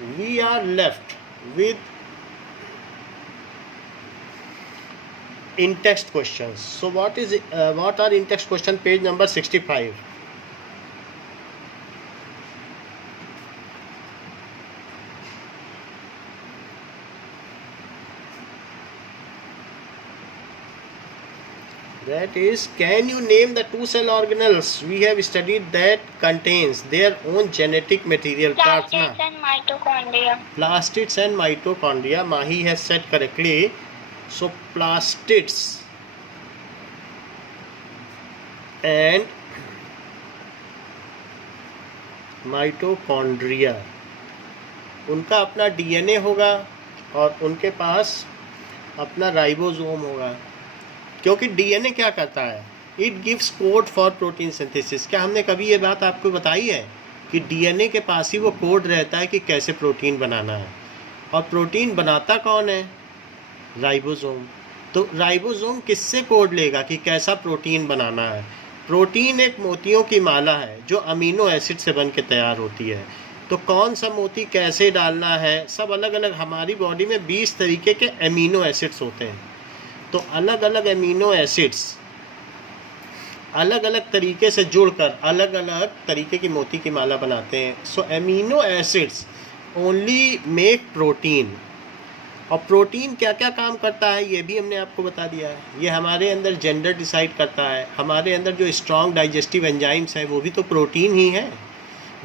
we are left with in-text questions. So what are in-text question? Page number 65. That is, can you name the two cell organelles we have studied that contains their own genetic material? Plastids and mitochondria. Plastids and mitochondria. Mahi has said correctly. So plastids and mitochondria, उनका अपना DNA होगा और उनके पास अपना ribosome होगा। क्योंकि DNA क्या करता है? It gives code for protein synthesis. क्या हमने कभी ये बात आपको बताई है कि डीएनए के पास ही वो कोड रहता है कि कैसे प्रोटीन बनाना है? और प्रोटीन बनाता कौन है? राइबोसोम। तो राइबोसोम किससे कोड लेगा कि कैसा प्रोटीन बनाना है? प्रोटीन एक मोतियों की माला है जो अमीनो एसिड से बन के तैयार होती है। तो कौन सा मोती कैसे डालना है, सब अलग अलग। हमारी बॉडी में 20 तरीके के अमीनो एसिड्स होते हैं। तो अलग अलग अमीनो एसिड्स अलग अलग तरीके से जुड़कर अलग अलग तरीके की मोती की माला बनाते हैं। So amino acids only make protein. और प्रोटीन क्या क्या काम करता है ये भी हमने आपको बता दिया है। ये हमारे अंदर जेंडर डिसाइड करता है। हमारे अंदर जो स्ट्रॉन्ग डाइजेस्टिव एंजाइम्स हैं वो भी तो प्रोटीन ही है।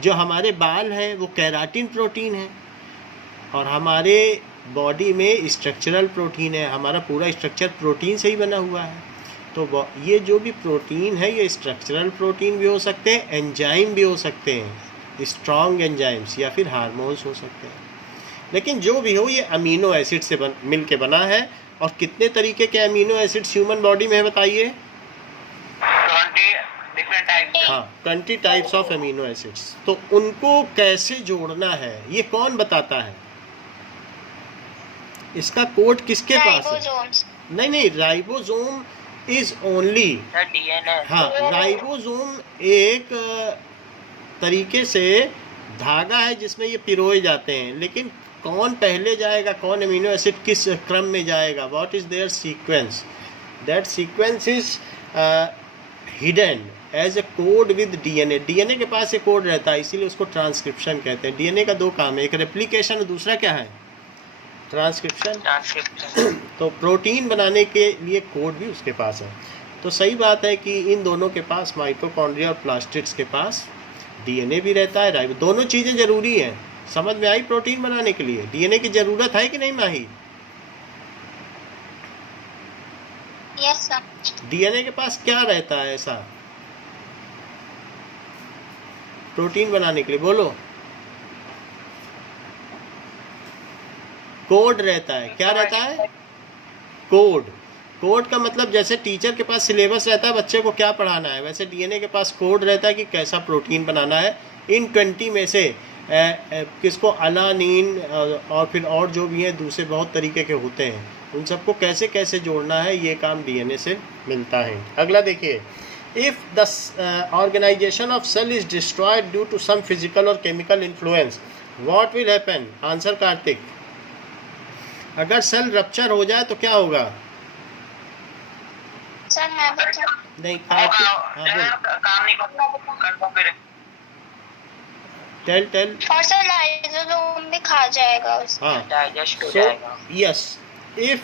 जो हमारे बाल हैं वो केराटिन प्रोटीन है। और हमारे बॉडी में स्ट्रक्चरल प्रोटीन है। हमारा पूरा स्ट्रक्चर प्रोटीन से ही बना हुआ है। तो ये जो भी प्रोटीन है ये स्ट्रक्चरल प्रोटीन भी हो सकते हैं, एंजाइम भी हो सकते हैं, स्ट्रॉन्ग एंजाइम्स, या फिर हार्मोन्स हो सकते हैं। लेकिन जो भी हो ये अमीनो एसिड से मिल के बना है। और कितने तरीके के अमीनो एसिड्स ह्यूमन बॉडी में है बताइए? 20 different types। हाँ, 20 टाइप्स ऑफ अमीनो एसिड्स। तो उनको कैसे जोड़ना है ये कौन बताता है? इसका कोड किसके पास है? नहीं, राइबोसोम इज ओनली डीएनए। हाँ, राइबोसोम एक तरीके से धागा है जिसमें ये पिरोए जाते हैं। लेकिन कौन पहले जाएगा, कौन अमीनो एसिड किस क्रम में जाएगा, what is their sequence, that sequence is hidden as a code with DNA. DNA के पास ये कोड रहता है, इसीलिए उसको ट्रांसक्रिप्शन कहते हैं। डीएनए का दो काम है, एक रेप्लिकेशन और दूसरा क्या है? ट्रांसक्रिप्शन। तो प्रोटीन बनाने के लिए कोड भी उसके पास है। तो सही बात है कि इन दोनों के पास, माइटोकॉन्ड्रिया और प्लास्टिड्स के पास, डीएनए भी रहता है, राइबो, दोनों चीज़ें ज़रूरी हैं। समझ में आई? प्रोटीन बनाने के लिए डीएनए की ज़रूरत है कि नहीं माही? Yes sir. डीएनए के पास क्या रहता है ऐसा प्रोटीन बनाने के लिए? बोलो। कोड रहता है। क्या रहता है? कोड। कोड का मतलब जैसे टीचर के पास सिलेबस रहता है बच्चे को क्या पढ़ाना है, वैसे डीएनए के पास कोड रहता है कि कैसा प्रोटीन बनाना है। इन 20 में से किसको अलानीन और फिर और जो भी हैं दूसरे बहुत तरीके के होते हैं, उन सबको कैसे कैसे जोड़ना है ये काम डीएनए से मिलता है। अगला देखिए, if the organisation of cell is destroyed due to some physical और chemical influence, what will happen? Answer Kartik. अगर सेल रप्चर हो जाए तो क्या होगा? सर मैं बता नहीं, कार्तिक। हाँ बोल। काम नहीं करता फिर। टेल। और सर लाइसोसोम भी खा जाएगा उसको। हाँ, डाइजेस्ट हो जाएगा। Yes, if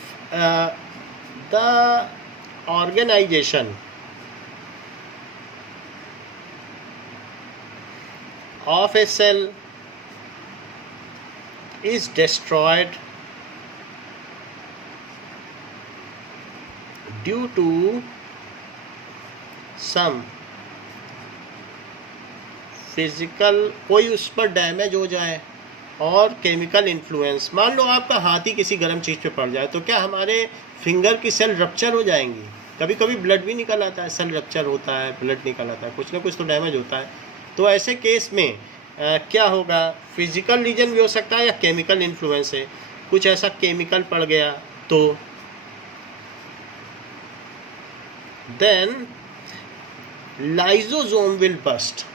the organisation of a cell is destroyed due to some physical, कोई उस पर डैमेज हो जाए और केमिकल इन्फ्लुएंस, मान लो आपका हाथ ही किसी गर्म चीज़ पे पड़ जाए तो क्या हमारे फिंगर की सेल रप्चर हो जाएंगी? कभी कभी ब्लड भी निकल आता है, सेल रप्चर होता है, ब्लड निकल आता है, कुछ ना कुछ तो डैमेज होता है। तो ऐसे केस में क्या होगा? फिजिकल रीजन भी हो सकता है या केमिकल इन्फ्लुएंस है, कुछ ऐसा केमिकल पड़ गया तो then lysosome will burst.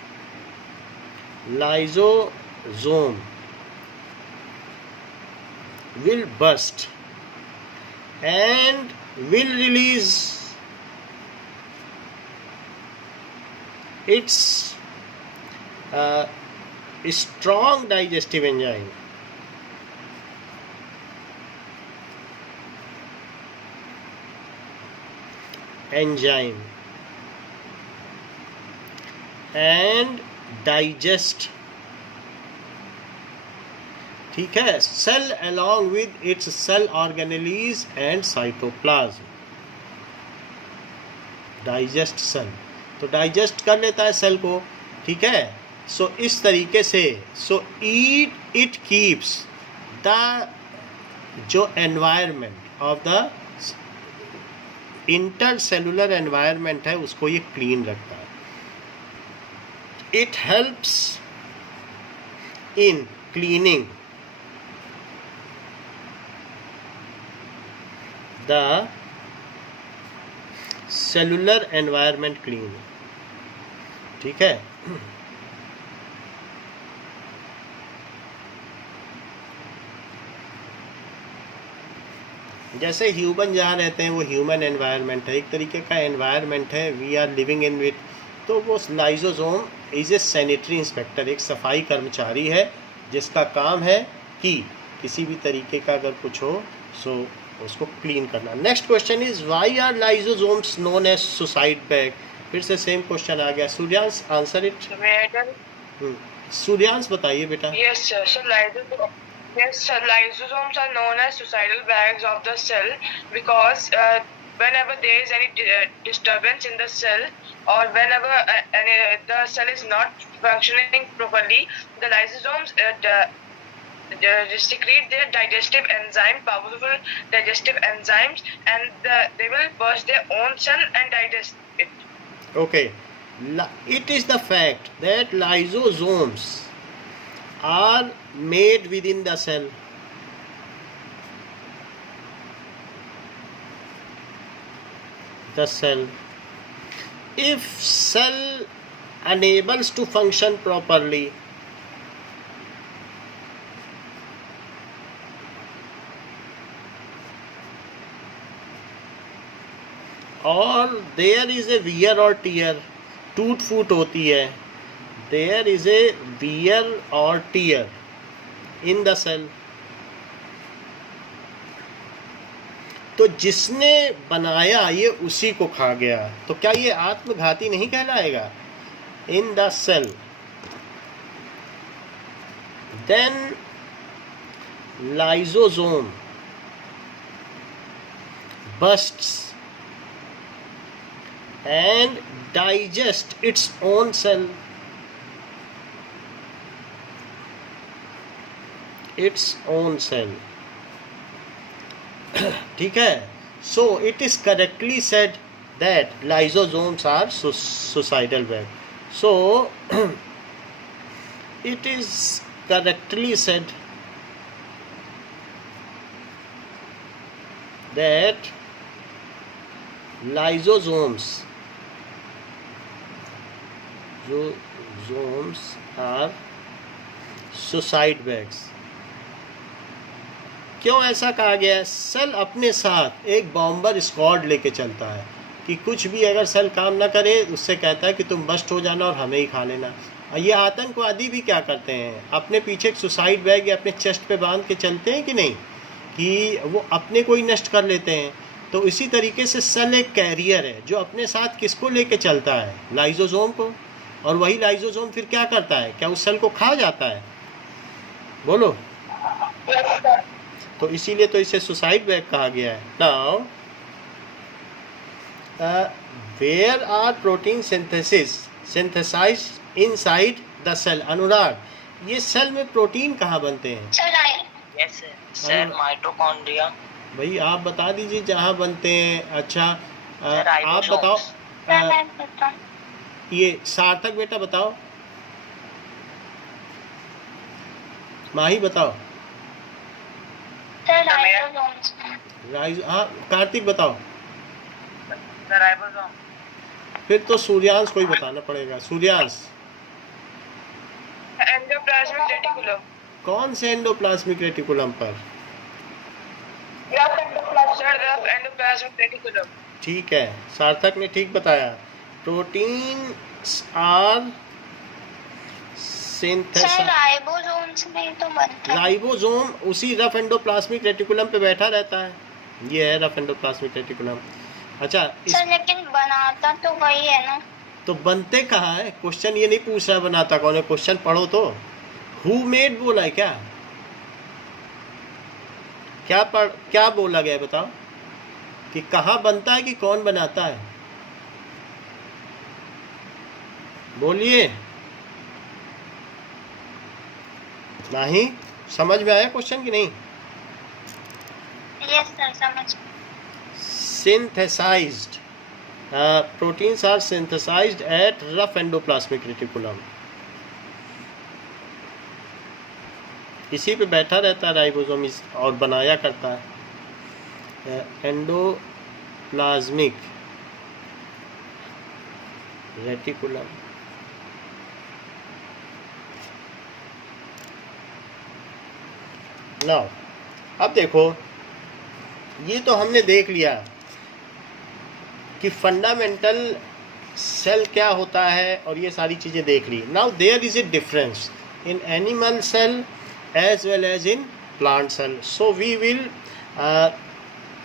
Lysosome will burst and will release its strong digestive enzyme and digest, ठीक है, cell along with its cell organelles and cytoplasm. Digest cell, तो डाइजेस्ट कर लेता है सेल को, ठीक है. सो इस तरीके से, सो इट कीप्स द जो environment of the intercellular environment है उसको ये क्लीन रखता है. It helps in cleaning the cellular environment clean, ठीक है. जैसे ह्यूमन जहाँ रहते हैं वो ह्यूमन एनवायरनमेंट है, एक तरीके का एनवायरनमेंट है, वी आर लिविंग इन विट. तो वो lysosome is a sanitary inspector, एक सफाई कर्मचारी है जिसका काम है कि किसी भी तरीके का अगर कुछ हो सो उसको क्लीन करना. Next question is why are lysosomes known as suicide bag. फिर से सेम क्वेश्चन आ गया. Suryansh answer it. सूर्यांश बताइए बेटा. Yes, sir. Yes, sir. Lysosomes are known as suicidal bags of the cell because whenever there is any disturbance in the cell or whenever the cell is not functioning properly, the lysosomes secrete their digestive enzyme, powerful digestive enzymes, and they will burst their own cell and digest it. Okay. It is the fact that lysosomes are made within the cell. The cell. If cell enables to function properly, और there is a wear or tear, टूट फूट होती है, there is a wear or tear in the cell, तो जिसने बनाया ये उसी को खा गया, तो क्या ये आत्मघाती नहीं कहलाएगा? in the cell, then lysosome bursts and digest its own cell, ठीक है. So it is correctly said that lysosomes are suicidal bag. So it is correctly said that lysosomes are suicide bags. क्यों ऐसा कहा गया है? Cell अपने साथ एक बॉम्बर स्क्वाड लेके चलता है कि कुछ भी अगर सेल काम ना करे उससे कहता है कि तुम बस्ट हो जाना और हमें ही खा लेना. और ये आतंकवादी भी क्या करते हैं, अपने पीछे एक सुसाइड बैग या अपने चेस्ट पे बांध के चलते हैं कि नहीं, कि वो अपने को ही नष्ट कर लेते हैं. तो इसी तरीके से सेल एक कैरियर है जो अपने साथ किसको लेके चलता है? लाइजोसोम को. और वही लाइजोसोम फिर क्या करता है? क्या उस सेल को खा जाता है? बोलो. तो इसीलिए तो इसे सुसाइड बैग कहा गया है. Now where are protein synthesised inside the cell. Anurag, ये सेल में प्रोटीन कहाँ बनते हैं? Yes, sir. Mitochondria. भाई आप बता दीजिए जहाँ बनते हैं. अच्छा आप ribosomes. बताओ. ये सार्थक बेटा बताओ. माही बताओ. हाँ कार्तिक बताओ. Ribosome. फिर तो सूर्यांश को ही बताना पड़ेगा. Suryansh, Endoplasmic reticulum. कौन से एंडोप्लाज्मिक रेटिकुलम पर? Sir, rough endoplasmic reticulum. ठीक है, सार्थक ने ठीक बताया। प्रोटीन आर सर राइबोसोम्स में तो बनता है। राइबोसोम उसी रफ एंडोप्लाज्मिक रेटिकुलम पे बैठा रहता है। ये है रफ एंडोप्लाज्मिक रेटिकुलम। अच्छा सर लेकिन बनाता तो वही है ना। तो बनते कहाँ है? क्वेश्चन ये नहीं पूछ रहा बनाता कौन है, क्वेश्चन पढ़ो तो। हु मेड बोला है क्या? क्या बोला गया बताओ, कि कहाँ बनता है कि कौन बनाता है? बोलिए। नहीं समझ में आया क्वेश्चन कि नहीं? यस सर समझ। Synthesized proteins are synthesized at rough endoplasmic reticulum. इसी पे बैठा रहता है राइबोसोम और बनाया करता है एंडोप्लाज्मिक रेटिकुलम। नाउ अब देखो, ये तो हमने देख लिया कि फंडामेंटल सेल क्या होता है और ये सारी चीज़ें देख ली। Now there is a difference in animal cell as well as in plant cell, so we will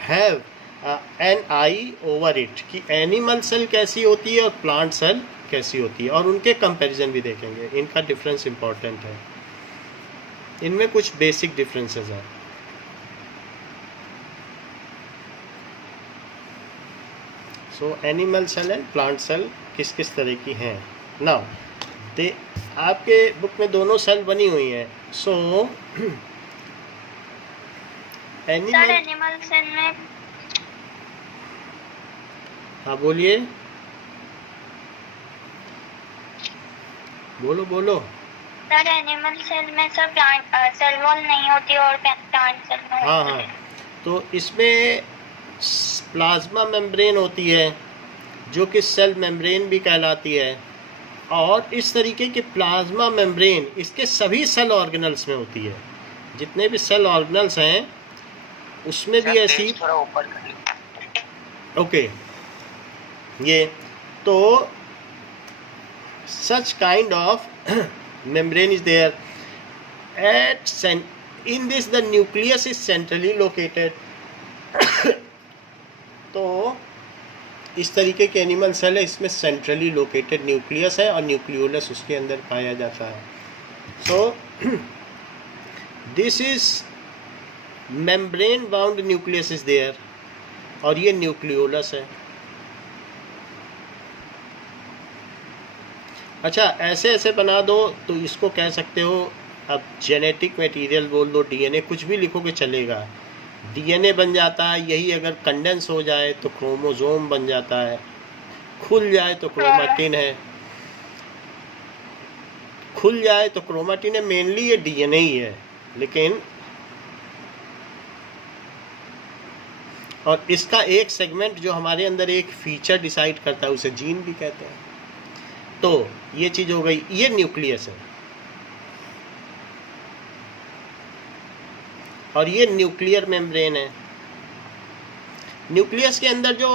have an eye over it कि एनिमल सेल कैसी होती है और प्लांट सेल कैसी होती है, और उनके कंपैरिजन भी देखेंगे। इनका डिफरेंस इम्पॉर्टेंट है, इनमें कुछ बेसिक डिफरेंसेस हैं। So animal cell and plant cell किस किस तरह की हैं। नाउ दे आपके बुक में दोनों सेल बनी हुई हैं। सो एनिमल सेल में, हाँ बोलिए, बोलो बोलो। सर एनिमल सेल में सर प्लांट सेल वॉल नहीं होती और प्लांट सेल में हाँ हाँ, तो इसमें प्लाज्मा मेम्ब्रेन होती है जो कि सेल मेम्ब्रेन भी कहलाती है, और इस तरीके के प्लाज्मा मेम्ब्रेन इसके सभी सेल ऑर्गेनल्स में होती है। जितने भी सेल ऑर्गेनल्स हैं उसमें भी ऐसी, थोड़ा ऊपर कर। ओके, ये तो such kind of membrane is there at in this the nucleus is centrally located. तो इस तरीके के एनिमल सेल है, इसमें सेंट्रली लोकेटेड न्यूक्लियस है और न्यूक्लियोलस उसके अंदर पाया जाता है। So this is membrane bound nucleus is there, और ये न्यूक्लियोलस है। अच्छा ऐसे ऐसे बना दो तो इसको कह सकते हो, अब जेनेटिक मटेरियल बोल दो, डीएनए, कुछ भी लिखोगे चलेगा। डीएनए बन जाता है, यही अगर कंडेंस हो जाए तो क्रोमोसोम बन जाता है, खुल जाए तो क्रोमेटिन है, खुल जाए तो क्रोमेटिन है। मेनली ये डीएनए ही है, लेकिन और इसका एक सेगमेंट जो हमारे अंदर एक फीचर डिसाइड करता है उसे जीन भी कहते हैं। तो ये चीज हो गई, ये न्यूक्लियस है, और ये न्यूक्लियर मेम्ब्रेन है। न्यूक्लियस के अंदर जो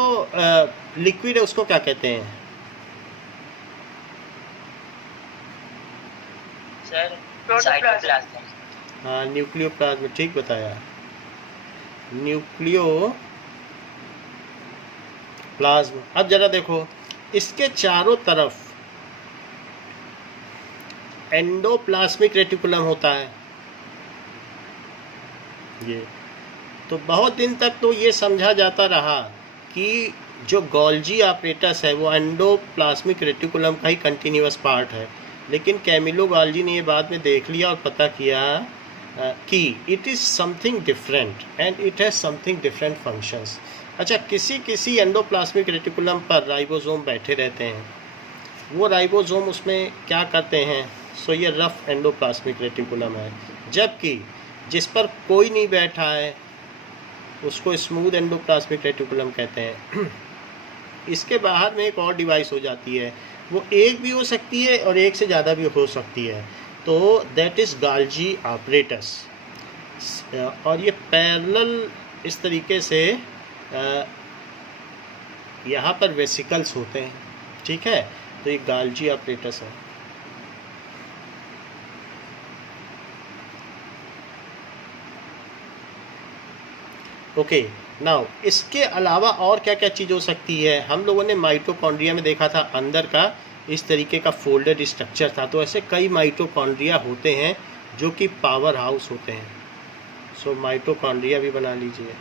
लिक्विड है उसको क्या कहते हैं सर? साइटोप्लाज्म। हाँ न्यूक्लियोप्लाज्म, ठीक बताया, न्यूक्लियो प्लाज्म। अब जरा देखो, इसके चारों तरफ एंडोप्लाज्मिक रेटिकुलम होता है। ये तो बहुत दिन तक तो ये समझा जाता रहा कि जो गोल्जी ऑपरेटस है वो एंडोप्लाज्मिक रेटिकुलम का ही कंटिन्यूअस पार्ट है, लेकिन कैमिलो गोल्जी ने ये बाद में देख लिया और पता किया कि it is something different and it has something different functions. अच्छा, किसी किसी एंडोप्लाज्मिक रेटिकुलम पर राइबोसोम बैठे रहते हैं, वो राइबोसोम उसमें क्या करते हैं, सो ये रफ एंडोप्लाज्मिक रेटिकुलम है। जबकि जिस पर कोई नहीं बैठा है उसको स्मूथ एंडोप्लाज्मिक रेटिकुलम कहते हैं। इसके बाहर में एक और डिवाइस हो जाती है, वो एक भी हो सकती है और एक से ज़्यादा भी हो सकती है, तो दैट इज़ गोल्जी ऑपरेटस। और ये पैरेलल इस तरीके से यहाँ पर वेसिकल्स होते हैं, ठीक है। तो ये गाल्जी ऑपरेटस है। ओके, नाउ इसके अलावा और क्या क्या चीज़ हो सकती है? हम लोगों ने माइटोकॉन्ड्रिया में देखा था अंदर का इस तरीके का फोल्डेड स्ट्रक्चर था। तो ऐसे कई माइटोकॉन्ड्रिया होते हैं जो कि पावर हाउस होते हैं। सो माइटोकॉन्ड्रिया भी बना लीजिए।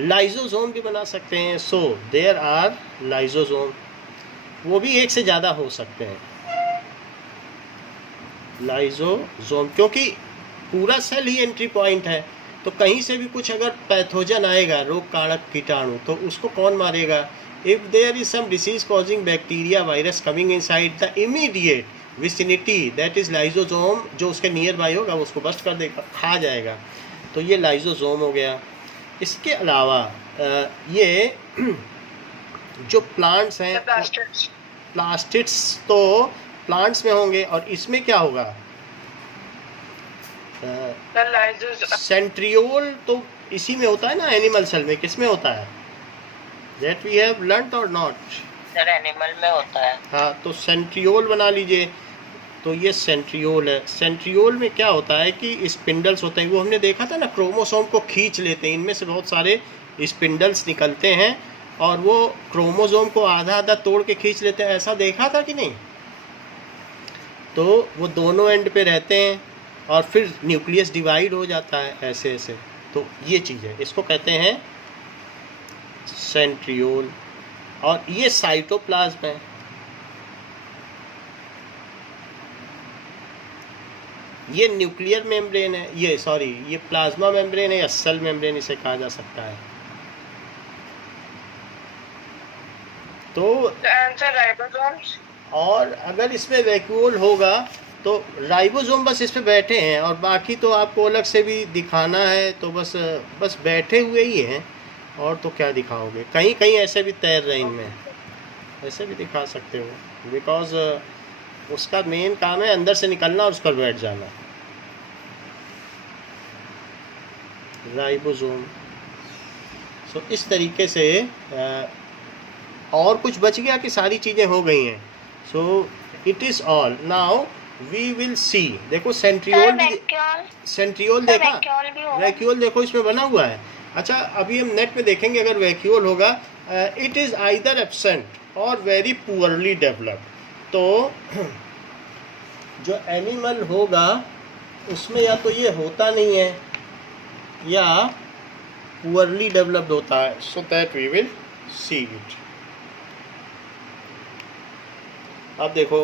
लाइजोसोम भी बना सकते हैं। सो देयर आर लाइजोसोम, वो भी एक से ज़्यादा हो सकते हैं लाइजोसोम, क्योंकि पूरा सेल ही एंट्री पॉइंट है। तो कहीं से भी कुछ अगर पैथोजन आएगा, रोग कारक कीटाणु, तो उसको कौन मारेगा? If there is some disease causing bacteria virus coming inside the immediate vicinity, that is lysosome, जो उसके नियर बाय होगा उसको बस्ट कर देगा, खा जाएगा। तो ये लाइजोसोम हो गया। इसके अलावा ये जो प्लांट्स हैं, प्लास्टिड्स तो प्लांट्स में होंगे, और इसमें क्या होगा? सेंट्रियोल तो इसी में होता है ना, एनिमल सेल में। किस में होता है? दैट वी हैव लर्नड और नॉट? सर एनिमल में होता है। हाँ, तो सेंट्रियोल बना लीजिए। तो ये सेंट्रियोल है। सेंट्रियोल में क्या होता है कि स्पिंडल्स होते हैं, वो हमने देखा था ना, क्रोमोसोम को खींच लेते हैं, इनमें से बहुत सारे स्पिंडल्स निकलते हैं और वो क्रोमोसोम को आधा आधा तोड़ के खींच लेते हैं। ऐसा देखा था कि नहीं? तो वो दोनों एंड पे रहते हैं और फिर न्यूक्लियस डिवाइड हो जाता है ऐसे ऐसे। तो ये चीज़ है, इसको कहते हैं सेंट्रियोल। और ये साइटोप्लाज्म है। ये न्यूक्लियर मेम्ब्रेन है, ये प्लाज्मा मेम्ब्रेन है या सेल मेम्ब्रेन इसे कहा जा सकता है। तो राइबोसोम्स, और अगर इसमें वैक्यूल होगा तो राइबोसोम बस इस पे बैठे हैं, और बाकी तो आपको अलग से भी दिखाना है तो बस बैठे हुए ही हैं, और तो क्या दिखाओगे? कहीं कहीं ऐसे भी तैर रहे इनमें, ऐसे भी दिखा सकते हो, बिकॉज उसका मेन काम है अंदर से निकलना और उस पर बैठ जाना। राइबोसोम। सो इस तरीके से और कुछ बच गया कि सारी चीज़ें हो गई हैं? So it is all. Now we will see. देखो सेंट्रियोल देखा, वैक्यूल देखो इसमें बना हुआ है। अच्छा, अभी हम नेट में देखेंगे अगर वैक्यूल होगा, इट इज़ आइदर एब्सेंट और वेरी पुअरली डेवलप्ड। तो जो एनिमल होगा उसमें या तो ये होता नहीं है या पुअरली डेवलप्ड होता है। So that we will see it. अब देखो,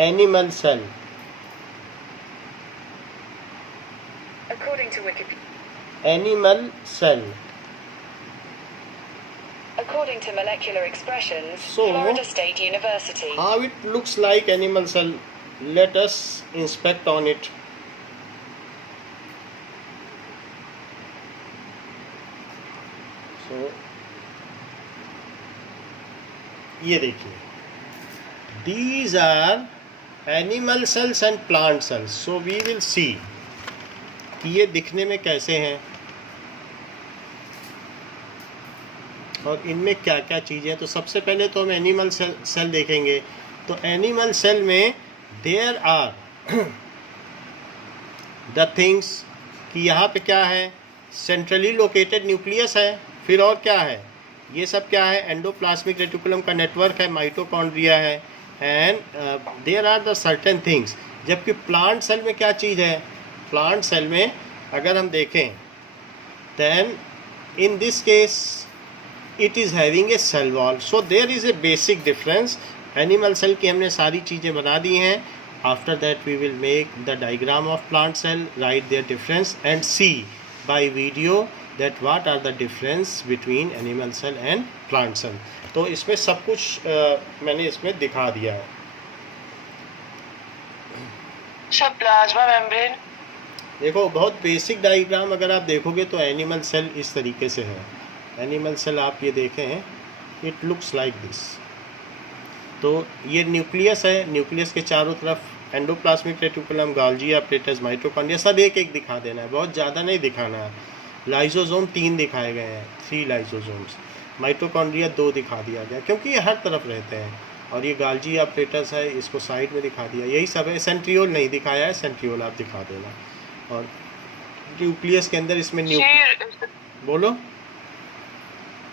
animal cell, According to Wikipedia, animal cell. according to molecular expressions, So, Florida State University. how it looks like animal cell? Let us inspect on it. So, ये देखिए, these are animal cells and plant cells. So we will see कि ये दिखने में कैसे हैं और इनमें क्या क्या चीज़ें हैं। तो सबसे पहले तो हम एनिमल सेल देखेंगे। तो एनिमल सेल में देयर आर द थिंग्स कि यहाँ पे क्या है, सेंट्रली लोकेटेड न्यूक्लियस है, फिर और क्या है, ये सब क्या है, एंडोप्लाज्मिक रेटिकुलम का नेटवर्क है, माइटोकॉन्ड्रिया है, and there are the certain things. जबकि प्लांट सेल में क्या चीज़ है? प्लांट सेल में अगर हम देखें, then in this case it is having a cell wall. So there is a basic difference. Animal cell की हमने सारी चीज़ें बना दी हैं। After that we will make the diagram of plant cell, right there difference and see by video that what are the difference between animal cell and plant cell. तो इसमें सब कुछ मैंने इसमें दिखा दिया है। सर प्लाज्मा मेम्ब्रेन, देखो बहुत बेसिक डायग्राम अगर आप देखोगे तो एनिमल सेल इस तरीके से है। एनिमल सेल आप ये देखें, इट लुक्स लाइक दिस। तो ये न्यूक्लियस है, न्यूक्लियस के चारों तरफ endoplasmic reticulum, Golgi apparatus, mitochondria सब एक एक दिखा देना है, बहुत ज़्यादा नहीं दिखाना है। लाइसोसोम 3 दिखाए गए हैं, 3 लाइसोसोम्स। माइटोकॉन्ड्रिया 2 दिखा दिया गया क्योंकि ये हर तरफ रहते हैं। और ये गोल्गी एपरेटस है, इसको साइड में दिखा दिया, यही सब है। सेंट्रियोल नहीं दिखाया है, सेंट्रियोल आप दिखा देना। और न्यूक्लियस के अंदर इसमें बोलो।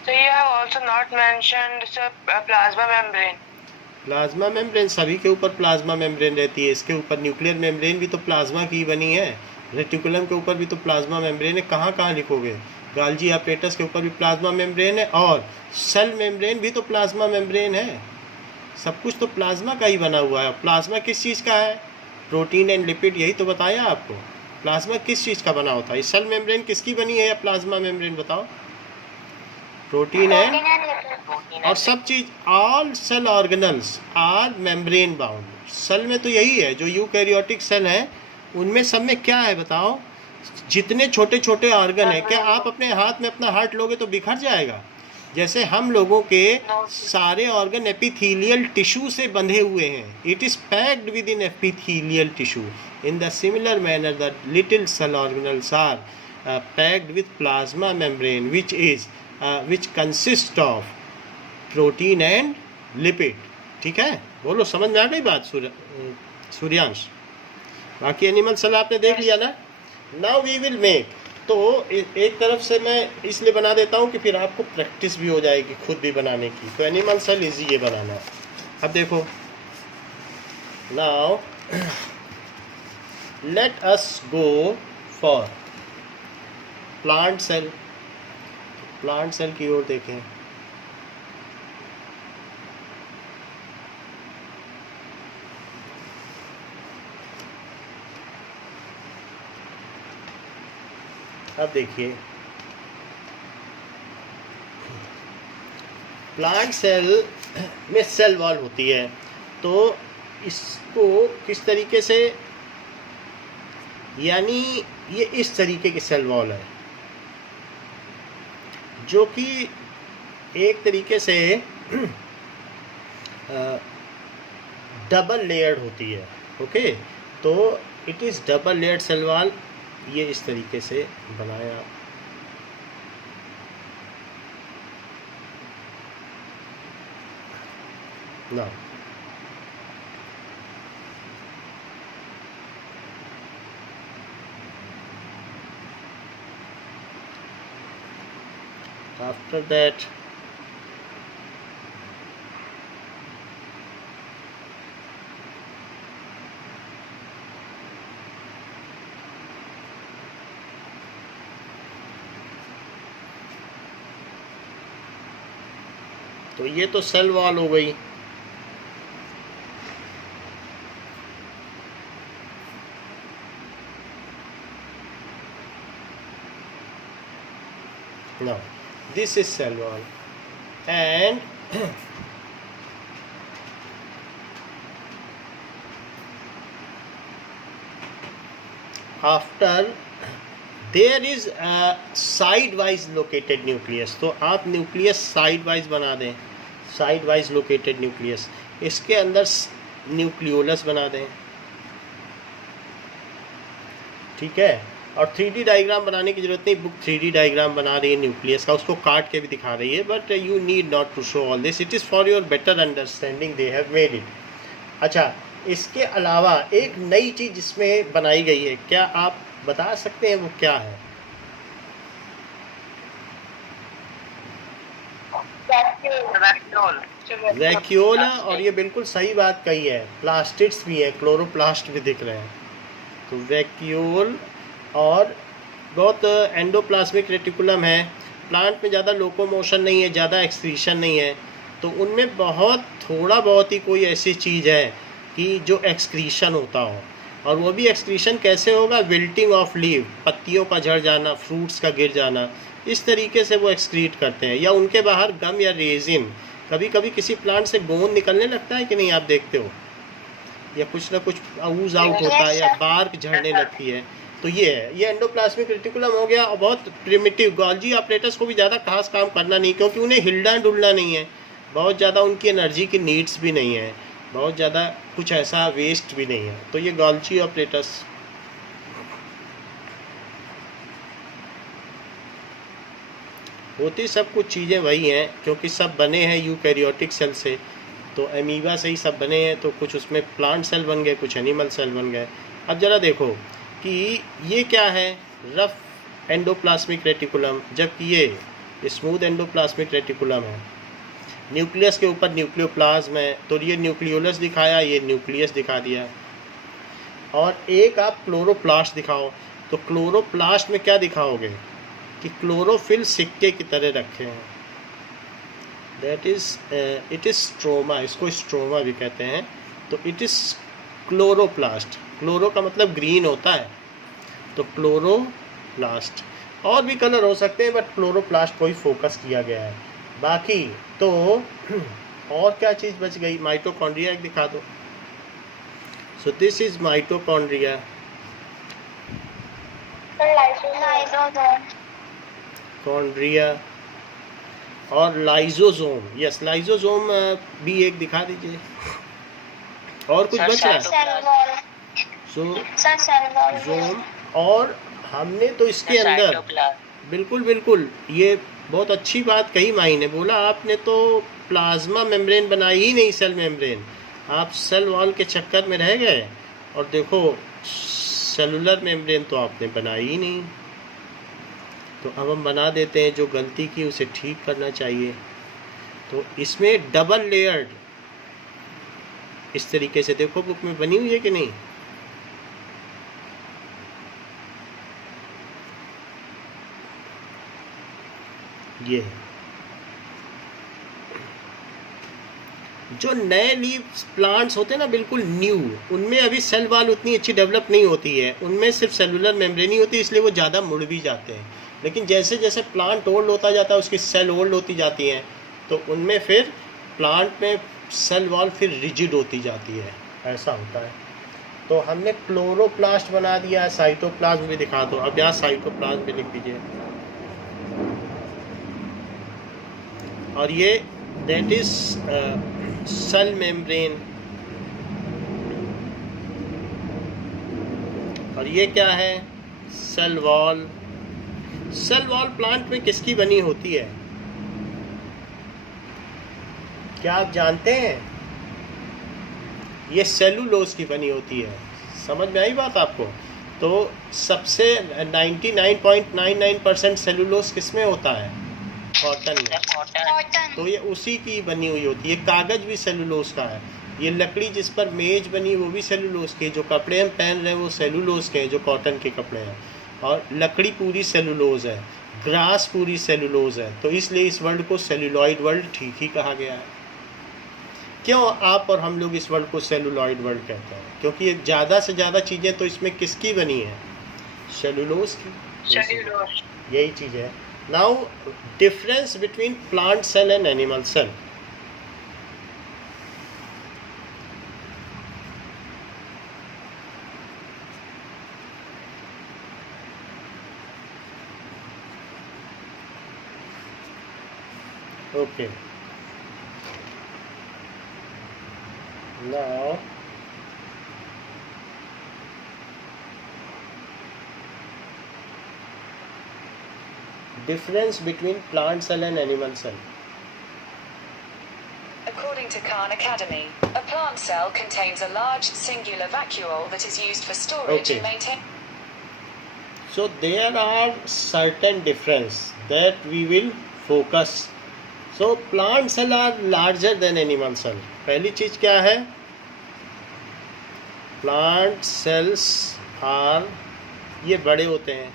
So you have also not mentioned the plasma membrane. Plasma membrane, सभी के ऊपर प्लाज्मा मेम्ब्रेन रहती है। इसके ऊपर न्यूक्लियर मेम्ब्रेन भी तो प्लाज्मा की बनी है, रेटिकुलम के ऊपर भी तो प्लाज्मा मेम्ब्रेन है। कहाँ कहाँ लिखोगे? गोल्गी एपरेटस के ऊपर भी प्लाज्मा मेम्ब्रेन है, और सेल मेम्ब्रेन भी तो प्लाज्मा मेम्ब्रेन है। सब कुछ तो प्लाज्मा का ही बना हुआ है। प्लाज्मा किस चीज़ का है? प्रोटीन एंड लिपिड, यही तो बताया आपको। प्लाज्मा किस चीज़ का बना होता है? सेल मेम्ब्रेन किसकी बनी है या प्लाज्मा मेम्ब्रेन? बताओ। प्रोटीन एंड और सब चीज, all cell organelles are membrane bound. Cell में तो यही है, जो यूकैरियोटिक सेल है उनमें सब में क्या है बताओ? जितने छोटे छोटे ऑर्गन है, क्या आप अपने हाथ में अपना हार्ट लोगे तो बिखर जाएगा? जैसे हम लोगों के सारे ऑर्गन एपिथेलियल टिश्यू से बंधे हुए हैं, it is packed with in epithelial tissue. In the similar manner the little cell organelles are packed with plasma membrane which consist of protein and lipid। ठीक है, बोलो समझ में आ गई बात सूर्यांश? बाकी एनिमल सेल आपने देख लिया ना। नाउ वी विल मेक, तो एक तरफ से मैं इसलिए बना देता हूँ कि फिर आपको प्रैक्टिस भी हो जाएगी खुद भी बनाने की। तो एनिमल सेल इजी ये बनाना है। अब देखो, now let us go for plant cell. Plant cell की ओर देखें। अब देखिए, प्लांट सेल में सेल वॉल होती है, तो इसको किस तरीके से, यानी ये इस तरीके की सेल वॉल है जो कि एक तरीके से डबल लेयर्ड होती है। ओके, तो it is double layered cell wall. ये इस तरीके से बनाया। ना after that तो ये तो सेल वॉल हो गई। Now this is cell wall, and after there is a side wise located nucleus। तो आप न्यूक्लियस साइड वाइज बना दें, साइड वाइज लोकेटेड न्यूक्लियस। इसके अंदर न्यूक्लियोलस बना दें, ठीक है। और 3D डायग्राम बनाने की ज़रूरत नहीं, बुक 3D डायग्राम बना रही है न्यूक्लियस का, उसको काट के भी दिखा रही है, but you need not to show all this, it is for your better understanding they have made it. अच्छा, इसके अलावा एक नई चीज़ इसमें बनाई गई है, क्या आप बता सकते हैं वो क्या है? वैक्यूल है, और ये बिल्कुल सही बात कही है। प्लास्टिड्स भी है, क्लोरोप्लास्ट भी दिख रहे हैं। तो वैक्यूल और बहुत एंडोप्लाज्मिक रेटिकुलम है। प्लांट में ज़्यादा लोकोमोशन नहीं है, ज़्यादा एक्सक्रीशन नहीं है, तो उनमें बहुत थोड़ा बहुत ही कोई ऐसी चीज़ है कि जो एक्सक्रीशन होता हो। और वो भी एक्सक्रीशन कैसे होगा? विल्टिंग ऑफ लीव, पत्तियों का झड़ जाना, फ्रूट्स का गिर जाना, इस तरीके से वो एक्सक्रीट करते हैं। या उनके बाहर गम या रेजिन, कभी कभी किसी प्लांट से गोंद निकलने लगता है कि नहीं, आप देखते हो, या कुछ ना कुछ ऊज आउट होता है, या बार्क झड़ने लगती है। तो ये है, ये एंडोप्लाज्मिक रेटिकुलम हो गया। और बहुत प्रिमिटिव, गोल्जी ऑपरेटर्स को भी ज़्यादा खास काम करना नहीं, क्योंकि उन्हें हिलना डुलना नहीं है, बहुत ज़्यादा उनकी एनर्जी की नीड्स भी नहीं है, बहुत ज़्यादा कुछ ऐसा वेस्ट भी नहीं है। तो ये गोल्जी ऑपरेटर्स। होती सब कुछ चीज़ें वही हैं, क्योंकि सब बने हैं यूकैरियोटिक सेल से, तो अमीबा से ही सब बने हैं, तो कुछ उसमें प्लांट सेल बन गए, कुछ एनिमल सेल बन गए। अब ज़रा देखो कि ये क्या है, रफ एंडोप्लाज्मिक रेटिकुलम, जबकि ये स्मूथ एंडोप्लाज्मिक रेटिकुलम है। न्यूक्लियस के ऊपर न्यूक्लियोप्लाज्म है, तो ये न्यूक्लियोलस दिखाया, ये न्यूक्लियस दिखा दिया। और एक आप क्लोरोप्लास्ट दिखाओ, तो क्लोरोप्लास्ट में क्या दिखाओगे कि क्लोरोफिल सिक्के की तरह रखे हैं। That is it is stroma, इसको स्ट्रोमा भी कहते हैं। तो इट इज़ क्लोरोप्लास्ट, क्लोरो का मतलब ग्रीन होता है, तो क्लोरोप्लास्ट। और भी कलर हो सकते हैं, बट क्लोरोप्लास्ट को ही फोकस किया गया है। बाकी तो और क्या चीज़ बच गई, माइटोकॉन्ड्रिया एक दिखा दो। So this is mitochondria, lysosome, chondria और लाइजोसोम। यस, लाइजोसोम भी एक दिखा दीजिए। और कुछ बच रहा है? सेल वॉल, सो सेल वॉल, जोम। और हमने तो इसके अंदर साइटोप्लाज्म। बिल्कुल बिल्कुल, ये बहुत अच्छी बात कही माही ने, बोला आपने तो प्लाज्मा मेम्ब्रेन बनाई ही नहीं, सेल मेम्ब्रेन, आप सेल वॉल के चक्कर में रह गए। और देखो सेलुलर मेम्ब्रेन तो आपने बनाई ही नहीं। तो अब हम बना देते हैं, जो गलती की उसे ठीक करना चाहिए। तो इसमें डबल लेयर्ड इस तरीके से, देखो बुक में बनी हुई है कि नहीं, ये है। जो नए लीव्स प्लांट्स होते हैं ना, बिल्कुल न्यू, उनमें अभी सेल वॉल उतनी अच्छी डेवलप नहीं होती है, उनमें सिर्फ सेलुलर मेम्ब्रेन ही होती है, इसलिए वो ज़्यादा मुड़ भी जाते हैं। लेकिन जैसे जैसे प्लांट ओल्ड होता जाता है, उसकी सेल ओल्ड होती जाती हैं, तो उनमें फिर प्लांट में सेल वॉल फिर रिजिड होती जाती है, ऐसा होता है। तो हमने क्लोरोप्लास्ट बना दिया, साइटोप्लाज्म भी दिखा दो। अब यहाँ साइटोप्लाज्म भी लिख दीजिए। और ये दैट इज सेल मेम्ब्रेन। और ये क्या है, cell wall. Cell wall plant में किसकी बनी होती है, क्या आप जानते हैं? ये सेलुलोज की बनी होती है। समझ में आई बात आपको? तो सबसे 99.99% सेलुलोज किस में होता है, कॉटन में। कॉटन, तो ये उसी की बनी हुई होती है। कागज भी सेलुलोज का है, ये लकड़ी जिस पर मेज बनी वो भी सेलुलोज की, जो कपड़े हम पहन रहे हैं वो सेलुलोज के हैं, जो कॉटन के कपड़े हैं। और लकड़ी पूरी सेलुलोज है, ग्रास पूरी सेलुलोज है। तो इसलिए इस वर्ल्ड को सेलुलॉइड वर्ल्ड ठीक ही कहा गया है। क्यों आप और हम लोग इस वर्ल्ड को सेलुलॉइड वर्ल्ड कहते हैं? क्योंकि ये ज़्यादा से ज़्यादा चीज़ें तो इसमें किसकी बनी है, सेलुलोज की। Cellulose. यही चीज़ है। Now difference between plant cell and animal cell. Okay. Now difference between plant cell and animal cell. According to Khan Academy, a plant cell contains a large singular vacuole that is used for storage Okay. and maintain. So there are certain difference that we will focus. So plant cell are larger than animal cell. पहली चीज क्या है, plant cells are, ये बड़े होते हैं।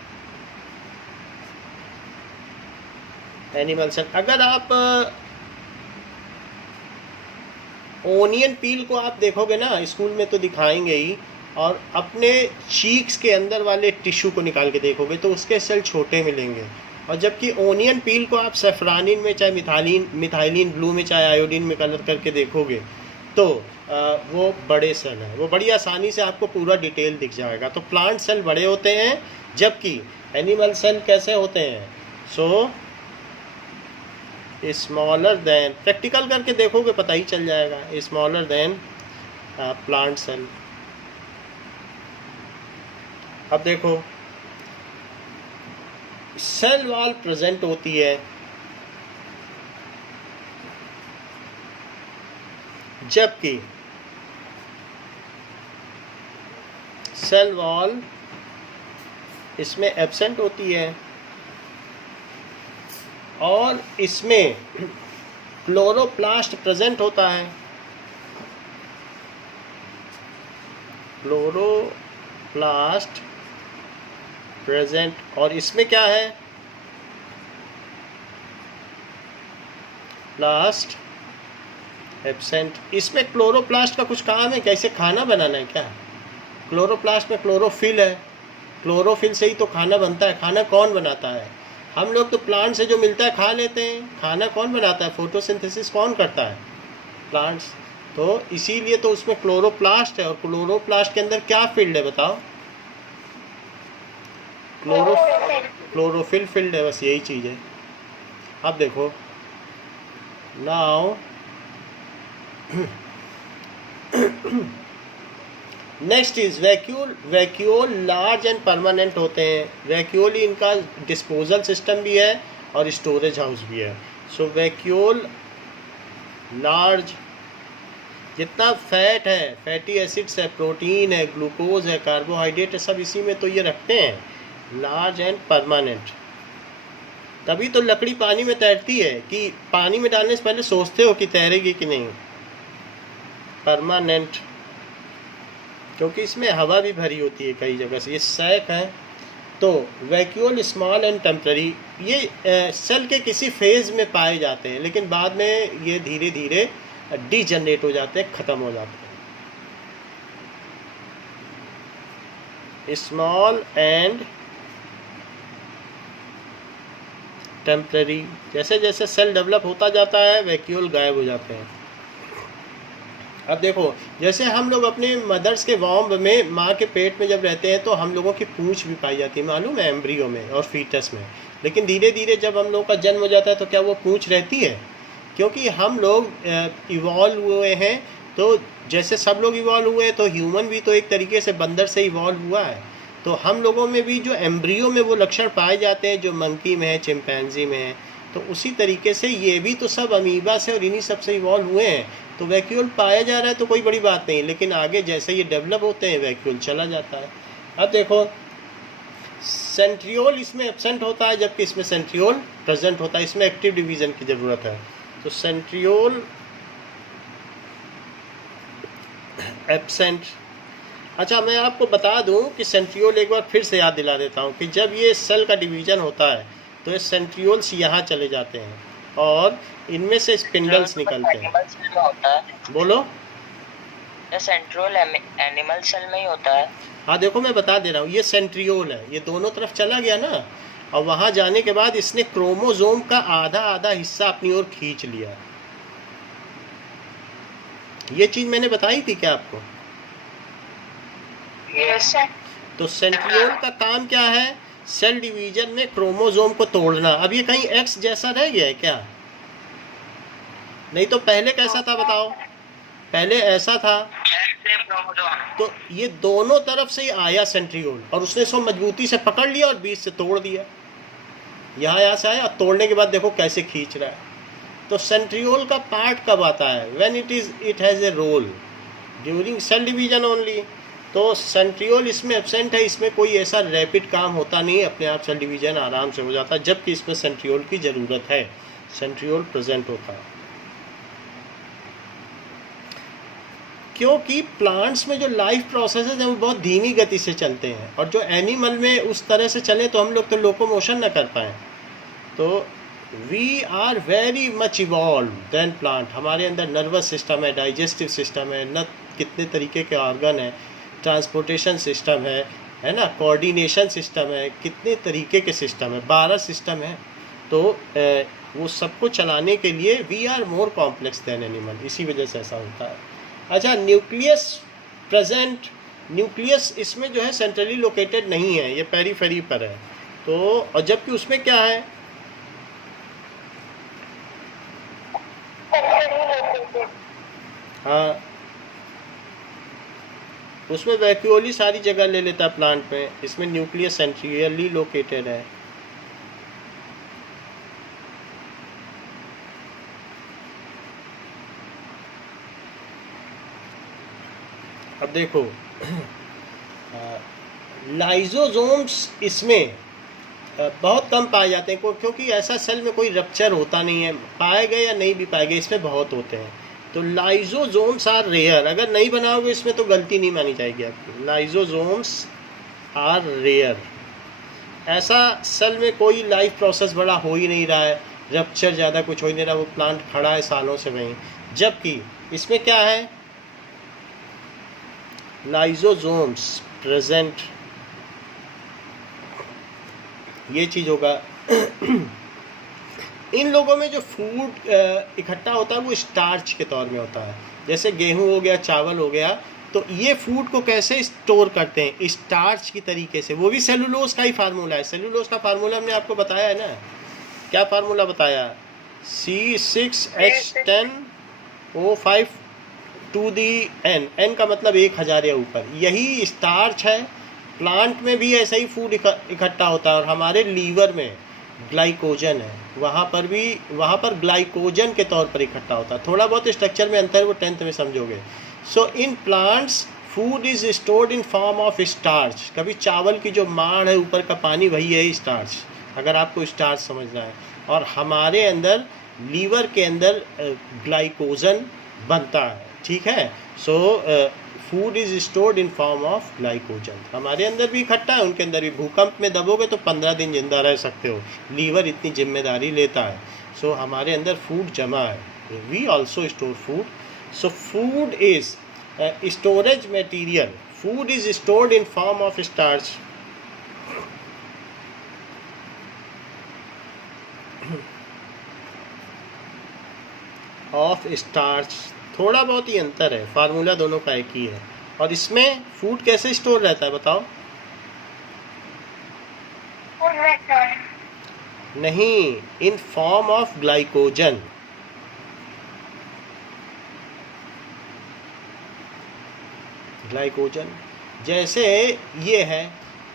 Animal cell, अगर आप ओनियन पील को आप देखोगे ना, स्कूल में तो दिखाएंगे ही, और अपने चीक्स के अंदर वाले टिश्यू को निकाल के देखोगे तो उसके सेल छोटे मिलेंगे। और जबकि ओनियन पील को आप सेफ्रानिन में, चाहे मिथाइलिन ब्लू में, चाहे आयोडीन में कलर करके देखोगे तो वो बड़े सेल हैं, वो बड़ी आसानी से आपको पूरा डिटेल दिख जाएगा। तो प्लांट सेल बड़े होते हैं, जबकि एनिमल सेल कैसे होते हैं? सो स्मॉलर देन, प्रैक्टिकल करके देखोगे पता ही चल जाएगा, स्मॉलर देन प्लांट सेल। अब देखो सेल वॉल प्रेजेंट होती है, जबकि सेल वॉल इसमें एब्सेंट होती है, और इसमें क्लोरोप्लास्ट प्रेजेंट होता है। क्लोरोप्लास्ट प्रेजेंट, और इसमें क्या है? प्लास्ट एब्सेंट। इसमें क्लोरोप्लास्ट का कुछ काम है, कैसे खाना बनाना है क्या? क्लोरोप्लास्ट में क्लोरोफिल है, क्लोरोफिल से ही तो खाना बनता है। खाना कौन बनाता है? हम लोग तो प्लांट से जो मिलता है खा लेते हैं। खाना कौन बनाता है? फोटोसिंथेसिस कौन करता है? प्लांट्स। तो इसीलिए तो उसमें क्लोरोप्लास्ट है, और क्लोरोप्लास्ट के अंदर क्या फील्ड है बताओ? क्लोरोफिल फील्ड है, बस यही चीज़ है। अब देखो now next is vacuole. Vacuole large and permanent होते हैं। वैक्यूल ही इनका डिस्पोजल सिस्टम भी है और स्टोरेज हाउस भी है। सो वैक्यूल लार्ज, जितना फैट है, फैटी एसिड्स है, प्रोटीन है, ग्लूकोज है, कार्बोहाइड्रेट है, सब इसी में तो ये रखते हैं। Large and permanent. तभी तो लकड़ी पानी में तैरती है, कि पानी में डालने से पहले सोचते हो कि तैरेगी कि नहीं। परमानेंट, क्योंकि इसमें हवा भी भरी होती है कई जगह से, ये सैक है। तो वैक्यूल स्मॉल एंड टेम्पररी, ये सेल के किसी फेज में पाए जाते हैं, लेकिन बाद में ये धीरे धीरे डीजनरेट हो जाते हैं, ख़त्म हो जाते हैं। स्मॉल एंड टेम्पररी, जैसे जैसे सेल डेवलप होता जाता है वैक्यूल गायब हो जाते हैं। अब देखो जैसे हम लोग अपने मदर्स के वॉम्ब में, माँ के पेट में जब रहते हैं तो हम लोगों की पूंछ भी पाई जाती है, मालूम है, एम्ब्रियो में और फीटस में। लेकिन धीरे धीरे जब हम लोग का जन्म हो जाता है तो क्या वो पूंछ रहती है? क्योंकि हम लोग इवॉल्व हुए हैं, तो जैसे सब लोग इवॉल्व हुए हैं तो ह्यूमन भी तो एक तरीके से बंदर से इवॉल्व हुआ है। तो हम लोगों में भी जो एम्ब्रियो में वो लक्षण पाए जाते हैं जो मंकी में है, चिंपैंजी में है, तो उसी तरीके से ये भी तो सब अमीबा से और इन्हीं सब से इवॉल्व हुए हैं। तो वैक्यूल पाया जा रहा है तो कोई बड़ी बात नहीं, लेकिन आगे जैसे ये डेवलप होते हैं वैक्यूल चला जाता है। अब देखो सेंट्रियोल इसमें एब्सेंट होता है, जबकि इसमें सेंट्रियोल प्रेजेंट होता है। इसमें एक्टिव डिवीज़न की ज़रूरत है। तो सेंट्रियोल एब्सेंट। अच्छा, मैं आपको बता दूं कि सेंट्रियोल, एक बार फिर से याद दिला देता हूं कि जब ये सेल का डिवीज़न होता है तो ये सेंट्रियोल्स यहाँ चले जाते हैं और इनमें से स्पिंडल्स निकलते हैं। एनिमल सेल में होता है। बोलो। ये सेंट्रियोल एनिमल सेल में ही होता है। हाँ देखो मैं बता दे रहा हूँ, ये सेंट्रियोल है, ये दोनों तरफ चला गया ना, और वहाँ जाने के बाद इसने क्रोमोसोम का आधा आधा हिस्सा अपनी ओर खींच लिया। ये चीज़ मैंने बताई थी क्या आपको? Yes. तो सेंट्रियोल का काम क्या है? सेल डिवीजन में क्रोमोसोम को तोड़ना। अब ये कहीं एक्स जैसा रह गया है क्या? नहीं तो पहले कैसा था बताओ? पहले ऐसा था। तो ये दोनों तरफ से ही आया सेंट्रियोल, और उसने इसको मजबूती से पकड़ लिया और बीच से तोड़ दिया। यहाँ से आया, तोड़ने के बाद देखो कैसे खींच रहा है। तो सेंट्रियोल का पार्ट कब आता है? When it has a role during cell division only. तो सेंट्रियोल इसमें एब्सेंट है, इसमें कोई ऐसा रैपिड काम होता नहीं है, अपने आप सेल डिवीजन आराम से हो जाता है, जबकि इसमें सेंट्रियोल की ज़रूरत है। सेंट्रियोल प्रेजेंट होता है क्योंकि प्लांट्स में जो लाइफ प्रोसेसेस हैं वो बहुत धीमी गति से चलते हैं, और जो एनिमल में उस तरह से चले तो हम लोग तो लोकोमोशन ना कर पाएँ। तो we are very much evolve than plant. हमारे अंदर नर्वस सिस्टम है, डाइजेस्टिव सिस्टम है, न कितने तरीके के ऑर्गन है, ट्रांसपोर्टेशन सिस्टम है ना, कोऑर्डिनेशन सिस्टम है, कितने तरीके के सिस्टम है, 12 सिस्टम है। तो वो सबको चलाने के लिए we are more complex than animal, इसी वजह से ऐसा होता है। अच्छा, न्यूक्लियस प्रेजेंट, न्यूक्लियस इसमें जो है सेंट्रली लोकेटेड नहीं है, ये पेरीफेरी पर है। तो और जबकि उसमें क्या है, हाँ, उसमें वैक्यूअली सारी जगह ले लेता है प्लांट में, इसमें न्यूक्लियस सेंट्रली लोकेटेड है। अब देखो लाइजोसोम्स इसमें बहुत कम पाए जाते हैं, क्योंकि ऐसा सेल में कोई रप्चर होता नहीं है, पाए गए या नहीं भी पाए गए इसमें बहुत होते हैं। तो लाइजोसोम्स आर रेयर, अगर नहीं बनाओगे इसमें तो गलती नहीं मानी जाएगी आपकी। लाइजोसोम्स आर रेयर, ऐसा सेल में कोई लाइफ प्रोसेस बड़ा हो ही नहीं रहा है, रप्चर ज़्यादा कुछ हो ही नहीं रहा, वो प्लांट खड़ा है सालों से वहीं। जबकि इसमें क्या है, लाइजोसोम्स प्रेजेंट, ये चीज़ होगा। इन लोगों में जो फूड इकट्ठा होता है वो स्टार्च के तौर में होता है, जैसे गेहूं हो गया, चावल हो गया। तो ये फूड को कैसे स्टोर करते हैं, स्टार्च की तरीके से, वो भी सेलुलोज का ही फार्मूला है। सेलुलोज का फार्मूला हमने आपको बताया है ना, क्या फार्मूला बताया, C6H10O5 to the N, N का मतलब 1000 या ऊपर, यही स्टार्च है। प्लांट में भी ऐसा ही फूड इकट्ठा होता है, और हमारे लीवर में ग्लाइकोजन है, वहाँ पर ग्लाइकोजन के तौर पर इकट्ठा होता है। थोड़ा बहुत स्ट्रक्चर में अंतर है, वो 10th में समझोगे। So in plants food is stored in form of starch. कभी चावल की जो माड़ है ऊपर का पानी, वही है स्टार्च, अगर आपको स्टार्च समझना है। और हमारे अंदर लीवर के अंदर ग्लाइकोजन बनता है, ठीक है। सो food is stored in form of glycogen, हमारे अंदर भी इकट्ठा है, उनके अंदर भी। भूकंप में दबोगे तो 15 दिन जिंदा रह सकते हो, लीवर इतनी जिम्मेदारी लेता है। सो हमारे अंदर फूड जमा है, we also store food. So food is storage material, food is stored in form of starch. Of starch, थोड़ा बहुत ही अंतर है, फार्मूला दोनों का एक ही है। और इसमें फूड कैसे स्टोर रहता है बताओ? नहीं, इन फॉर्म ऑफ ग्लाइकोजन। ग्लाइकोजन जैसे ये है,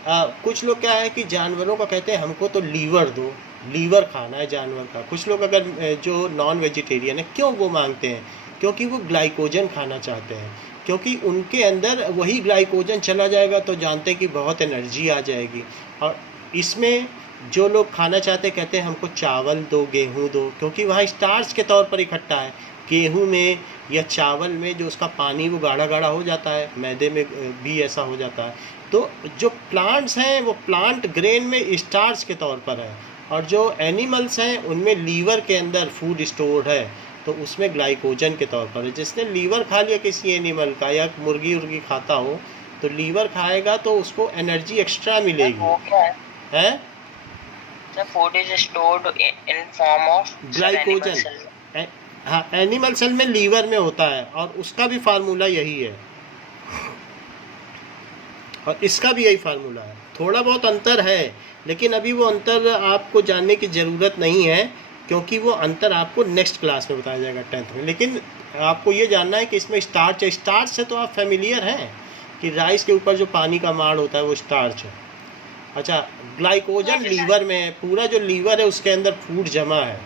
कुछ लोग क्या है कि जानवरों का कहते हैं हमको तो लीवर दो, लीवर खाना है जानवर का। कुछ लोग अगर जो नॉन वेजिटेरियन है, क्यों वो मांगते हैं, क्योंकि वो ग्लाइकोजन खाना चाहते हैं, क्योंकि उनके अंदर वही ग्लाइकोजन चला जाएगा तो जानते हैं कि बहुत एनर्जी आ जाएगी। और इसमें जो लोग खाना चाहते कहते हैं हमको चावल दो, गेहूं दो, क्योंकि वहाँ स्टार्च के तौर पर इकट्ठा है। गेहूं में या चावल में जो उसका पानी वो गाढ़ा गाढ़ा हो जाता है, मैदे में भी ऐसा हो जाता है। तो जो प्लांट्स हैं वो प्लांट ग्रेन में स्टार्च के तौर पर है, और जो एनिमल्स हैं उनमें लीवर के अंदर फूड स्टोर्ड है, तो उसमें ग्लाइकोजन के तौर पर है। जिसने लीवर खा लिया किसी एनिमल का, या मुर्गी उर्गी खाता हो, तो लीवर खाएगा तो उसको एनर्जी एक्स्ट्रा मिलेगी। वो क्या है? है The food is stored in form of glycogen. हाँ, एनिमल सेल में लीवर में होता है, और उसका भी फार्मूला यही है, और इसका भी यही फार्मूला है। थोड़ा बहुत अंतर है, लेकिन अभी वो अंतर आपको जानने की ज़रूरत नहीं है, क्योंकि वो अंतर आपको नेक्स्ट क्लास में बताया जाएगा 10th में। लेकिन आपको ये जानना है कि इसमें स्टार्च है। स्टार्च से तो आप फेमिलियर हैं कि राइस के ऊपर जो पानी का माड़ होता है वो स्टार्च है। अच्छा, ग्लाइकोजन लीवर में है, पूरा जो लीवर है उसके अंदर फूड जमा है।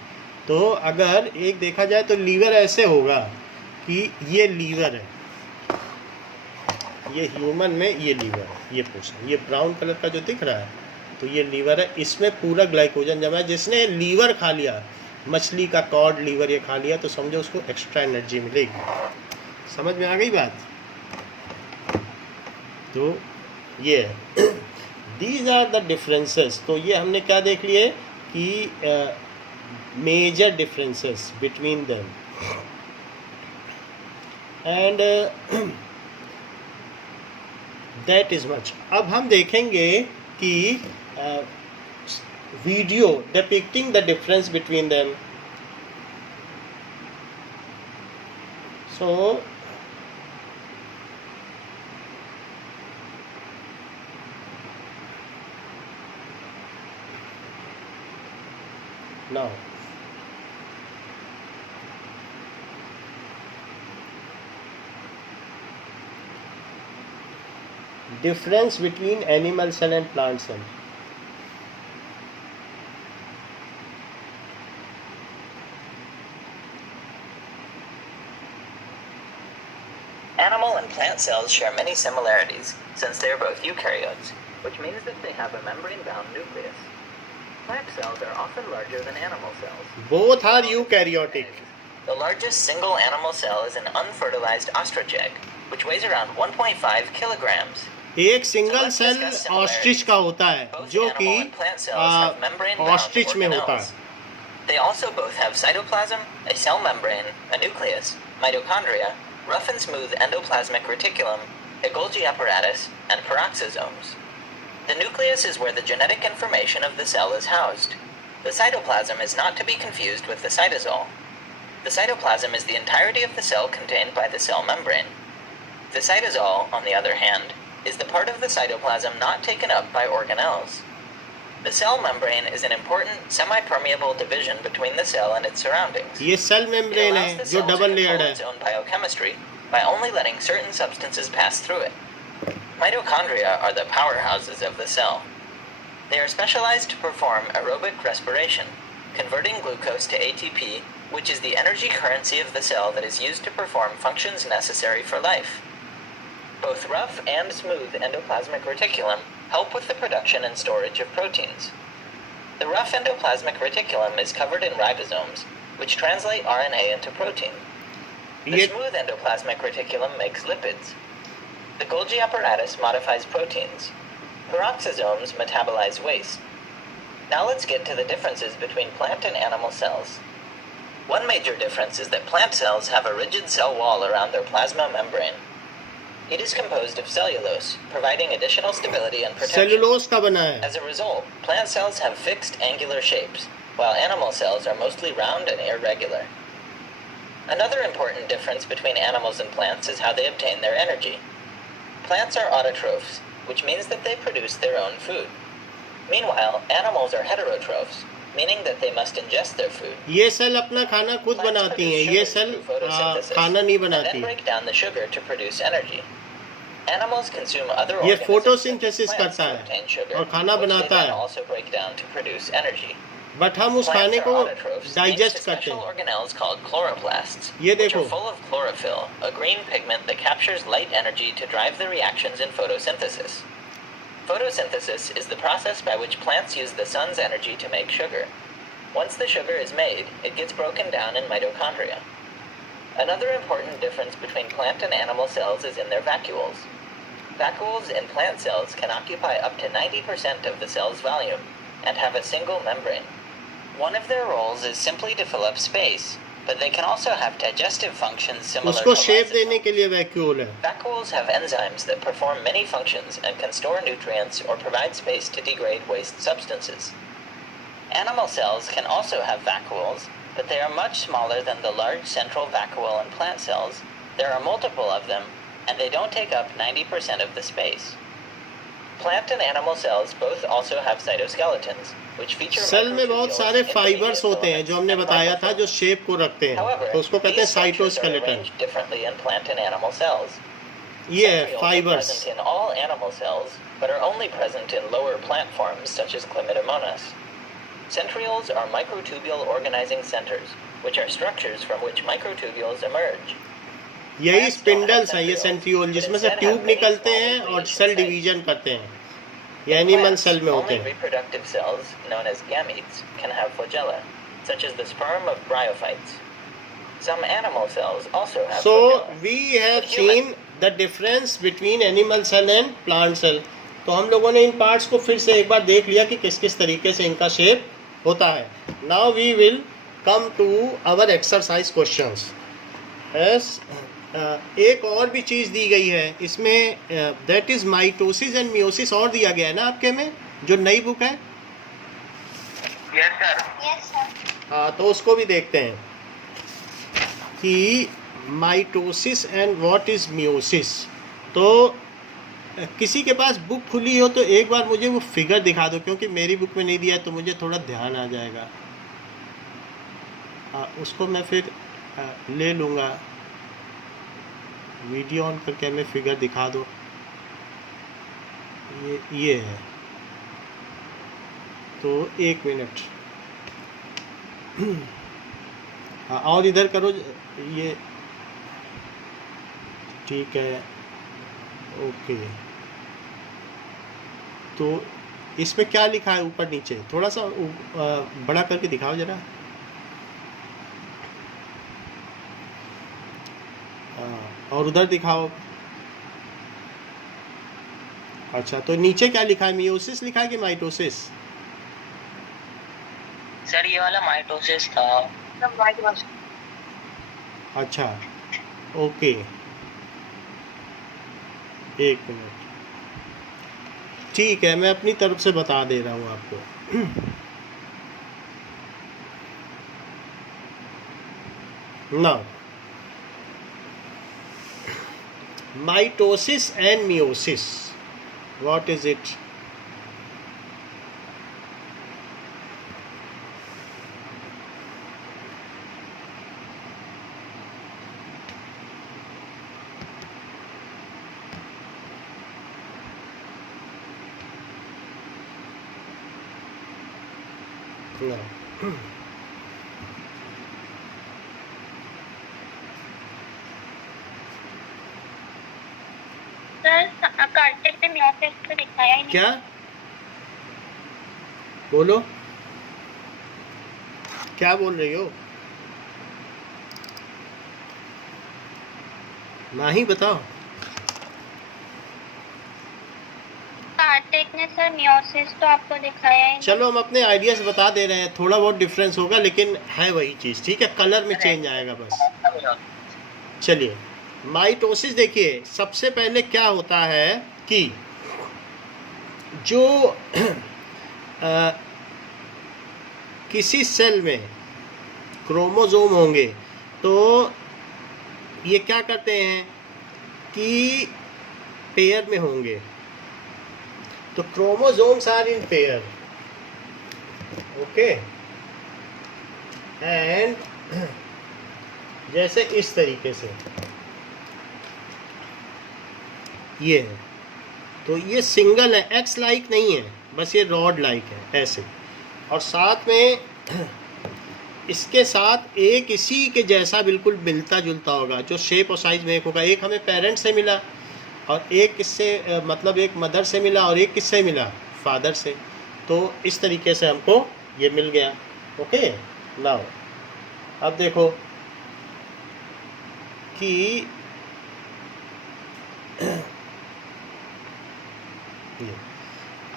तो अगर एक देखा जाए तो लीवर ऐसे होगा कि ये लीवर है, ये ह्यूमन में ये लीवर है, ये पोर्शन, ये ब्राउन कलर का जो दिख रहा है, तो ये लीवर है, इसमें पूरा ग्लाइकोजन जमा है। जिसने लीवर खा लिया, मछली का कॉड लीवर ये खा लिया, तो समझो उसको एक्स्ट्रा एनर्जी मिलेगी। समझ में आ गई बात? तो ये है दीज आर द डिफरेंसेस। तो ये हमने क्या देख लिए कि major differences between them, and that is much. अब हम देखेंगे कि video depicting the difference between them. So now difference between animal cell and plant cell. Animal and plant cells share many similarities, since they are both eukaryotes, which means that they have a membrane-bound nucleus. Plant cells are often larger than animal cells. Both are eukaryotic. The largest single animal cell is an unfertilized ostrich egg, which weighs around 1.5 kilograms. एक single cell ostrich का होता है Both जो animal and कि plant cells have membrane-bound ostrich में होता organelles. है. They also both have cytoplasm, a cell membrane, a nucleus, mitochondria, rough and smooth endoplasmic reticulum, a Golgi apparatus, and peroxisomes. The nucleus is where the genetic information of the cell is housed. The cytoplasm is not to be confused with the cytosol. The cytoplasm is the entirety of the cell contained by the cell membrane. The cytosol, on the other hand, is the part of the cytoplasm not taken up by organelles. The cell membrane is an important semi-permeable division between the cell and its surroundings. ये cell It membrane allows है the जो cell to double control layered its है. own biochemistry by only letting certain substances pass through it. Mitochondria are the powerhouses of the cell. They are specialized to perform aerobic respiration, converting glucose to ATP, which is the energy currency of the cell that is used to perform functions necessary for life. Both rough and smooth endoplasmic reticulum help with the production and storage of proteins. The rough endoplasmic reticulum is covered in ribosomes, which translate RNA into protein. The ये smooth endoplasmic reticulum makes lipids. The Golgi apparatus modifies proteins. Peroxisomes metabolize waste. Now let's get to the differences between plant and animal cells. One major difference is that plant cells have a rigid cell wall around their plasma membrane. It is composed of cellulose, providing additional stability and protection. Cellulose का बना है. As a result, plant cells have fixed angular shapes, while animal cells are mostly round and irregular. Another important difference between animals and plants is how they obtain their energy. Plants are autotrophs, which means that they produce their own food. Meanwhile, animals are heterotrophs, meaning that they must ingest their food. ये cell अपना खाना खुद Plants बनाती हैं. produce ये sugar cell through photosynthesis खाना नहीं and बनाती. then break down the sugar to produce energy. Animals consume other ये organisms photosynthesis such as plants करता to है obtain sugar, और खाना which they बनाता then है. also break down to produce energy. But हम उस Plants खाने are को autotrophs डाइजेस्ट thanks to करते special हैं. organelles called chloroplasts, ये which देखो. are full of chlorophyll, a green pigment that captures light energy to drive the reactions in photosynthesis. Photosynthesis is the process by which plants use the sun's energy to make sugar. Once the sugar is made, it gets broken down in mitochondria. Another important difference between plant and animal cells is in their vacuoles. Vacuoles in plant cells can occupy up to 90% of the cell's volume and have a single membrane. One of their roles is simply to fill up space, but they can also have digestive functions similar उसको to shape देने lysosomes. के लिए vacuole है. Vacuoles have enzymes that perform many functions and can store nutrients or provide space to degrade waste substances. Animal cells can also have vacuoles, but they are much smaller than the large central vacuole in plant cells. There are multiple of them, and they don't take up 90% of the space. Plant and animal cells both also have cytoskeletons, which feature cell में बहुत microtubules, सारे intermediate fibres होते हैं जो हमने filaments, and बताया था जो chlorophyll. शेप को रखते हैं. However, तो उसको कहते हैं these structures are cytoskeleton. arranged differently in plant and animal cells. ये है Centrioles are fibres. present in all animal cells, but are only present in lower plant forms such as Chlamydomonas. Centrioles are microtubule organizing centers, which are structures from which microtubules emerge. यही spindles हैं, ये centriole, जिसमें से tube निकलते हैं और cell division करते हैं. ये एनिमल Plants, सेल में होते only हैं. reproductive cells, known as gametes, can have flagella, such as the sperm of bryophytes. Some animal cells also have So flagella. we have But human- seen the difference between animal cell and plant cell. तो हम लोगों ने इन parts को फिर से एक बार देख लिया कि किस किस तरीके से इनका शेप होता है. Now we will come to our exercise questions. Yes. एक और भी चीज़ दी गई है इसमें, that is mitosis and meiosis और दिया गया है ना आपके में, जो नई बुक है. Yes, sir. Yes, sir. हाँ, तो उसको भी देखते हैं कि mitosis and what is meiosis. तो किसी के पास बुक खुली हो तो एक बार मुझे वो फिगर दिखा दो, क्योंकि मेरी बुक में नहीं दिया है तो मुझे थोड़ा ध्यान आ जाएगा. उसको मैं फिर ले लूँगा, वीडियो ऑन करके हमें फिगर दिखा दो। ये है, तो 1 मिनट। हाँ, और इधर करो ये, ठीक है, ओके। तो इसमें क्या लिखा है ऊपर नीचे, थोड़ा सा बड़ा करके दिखाओ जरा। और उधर दिखाओ। अच्छा, तो नीचे क्या लिखा है, मियोसिस लिखा है कि माइटोसिस? सर ये वाला माइटोसिस था। अच्छा, ओके, 1 मिनट, ठीक है, मैं अपनी तरफ से बता दे रहा हूँ आपको। Now mitosis and meiosis, what is it? No. Sir कार्टेज पे मियोसिस तो दिखाया ही नहीं। क्या बोलो, क्या बोल रही हो? नहीं, बताओ। कार्टेज ने सर मियोसिस तो आपको दिखाया ही नहीं। चलो, हम अपने आइडियाज बता दे रहे हैं, थोड़ा बहुत डिफरेंस होगा लेकिन है वही चीज़, ठीक है, कलर में चेंज आएगा बस। चलिए, माइटोसिस देखिए, सबसे पहले क्या होता है कि जो किसी सेल में क्रोमोसोम होंगे तो ये क्या करते हैं कि पेयर में होंगे, तो chromosomes are in pair, okay, and जैसे इस तरीके से ये है, तो ये सिंगल है, एक्स लाइक नहीं है, बस ये रॉड लाइक है ऐसे, और साथ में इसके साथ एक इसी के जैसा बिल्कुल मिलता जुलता होगा, जो शेप और साइज में एक होगा। एक हमें पेरेंट से मिला और एक किससे, मतलब एक मदर से मिला और एक किससे मिला, फादर से। तो इस तरीके से हमको ये मिल गया, ओके। नाउ अब देखो कि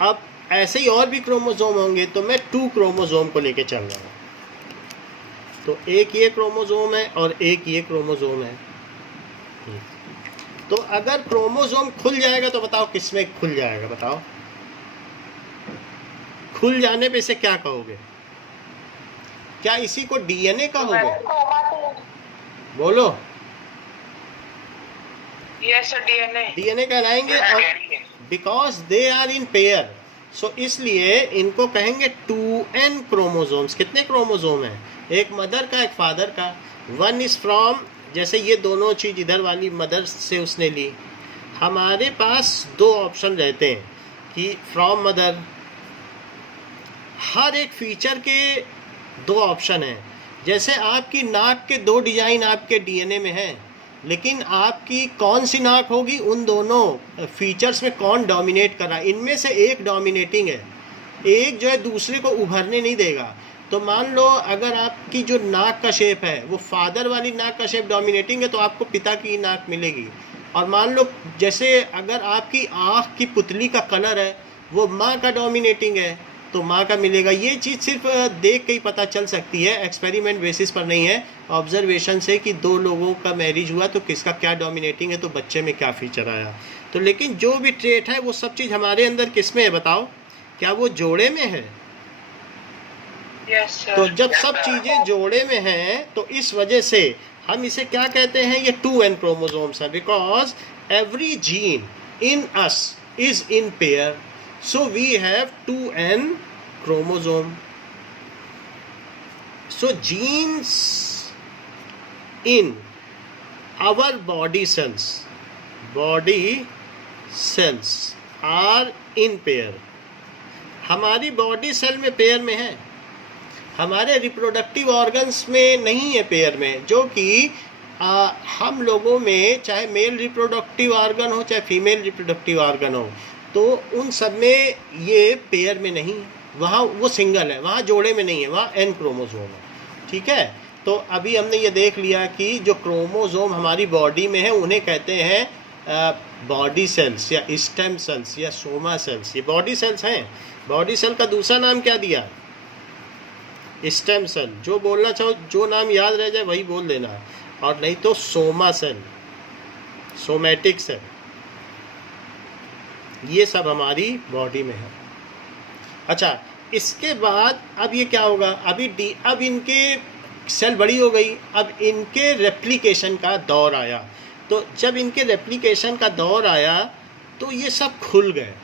अब ऐसे ही और भी क्रोमोसोम होंगे, तो मैं 2 क्रोमोसोम को लेके चल रहा हूँ। तो एक ये क्रोमोसोम है और एक ये क्रोमोसोम है। तो अगर क्रोमोसोम खुल जाएगा तो बताओ किसमें खुल जाएगा, बताओ। खुल जाने पे इसे क्या कहोगे? क्या इसी को डीएनए कहोगे? बोलो। Yes, sir, DNA. डीएनए कहलाएंगे, और because they are in pair, so इसलिए इनको कहेंगे 2n क्रोमोसोम्स। कितने क्रोमोसोम हैं? एक मदर का, एक फादर का। 1 इज फ्रॉम, जैसे ये दोनों चीज़ इधर वाली मदर से उसने ली, हमारे पास 2 ऑप्शन रहते हैं कि फ्रॉम मदर, हर एक फीचर के 2 ऑप्शन हैं। जैसे आपकी नाक के 2 डिजाइन आपके डीएनए में हैं, लेकिन आपकी कौन सी नाक होगी, उन दोनों फीचर्स में कौन डोमिनेट कर रहा है, इनमें से एक डोमिनेटिंग है, एक जो है दूसरे को उभरने नहीं देगा। तो मान लो अगर आपकी जो नाक का शेप है वो फादर वाली नाक का शेप डोमिनेटिंग है, तो आपको पिता की नाक मिलेगी। और मान लो जैसे अगर आपकी आँख की पुतली का कलर है वो माँ का डोमिनेटिंग है, तो माँ का मिलेगा। ये चीज़ सिर्फ देख के ही पता चल सकती है, एक्सपेरिमेंट बेसिस पर नहीं है, ऑब्जर्वेशन से कि 2 लोगों का मैरिज हुआ तो किसका क्या डोमिनेटिंग है, तो बच्चे में क्या फीचर आया। तो लेकिन जो भी ट्रेट है वो सब चीज़ हमारे अंदर किस में है, बताओ? क्या वो जोड़े में है? Yes, sir. तो जब सब चीज़ें जोड़े में हैं तो इस वजह से हम इसे क्या कहते हैं, ये 2n क्रोमोसोम्स है, because every gene in us is in pair, so we have 2n chromosome. So genes in our body cells are in pair. हमारी बॉडी सेल में पेयर में है, हमारे रिप्रोडक्टिव ऑर्गन्स में नहीं है पेयर में, जो कि हम लोगों में चाहे मेल रिप्रोडक्टिव ऑर्गन हो चाहे फीमेल रिप्रोडक्टिव ऑर्गन हो, तो उन सब में ये पेयर में नहीं है, वहाँ वो सिंगल है, वहाँ जोड़े में नहीं है, वहाँ एन क्रोमोसोम है। ठीक है, तो अभी हमने ये देख लिया कि जो क्रोमोसोम हमारी बॉडी में है उन्हें कहते हैं बॉडी सेल्स या स्टेम सेल्स या सोमा सेल्स। ये बॉडी सेल्स हैं। बॉडी सेल का दूसरा नाम क्या दिया? Stem cell. जो बोलना चाहो, जो नाम याद रह जाए वही बोल देना, और नहीं तो सोमा सेल, सोमैटिक सेल, ये सब हमारी बॉडी में है। अच्छा, इसके बाद अब ये क्या होगा? अब इनके सेल बड़ी हो गई, अब इनके रेप्लिकेशन का दौर आया। तो जब इनके रेप्लिकेशन का दौर आया तो ये सब खुल गए।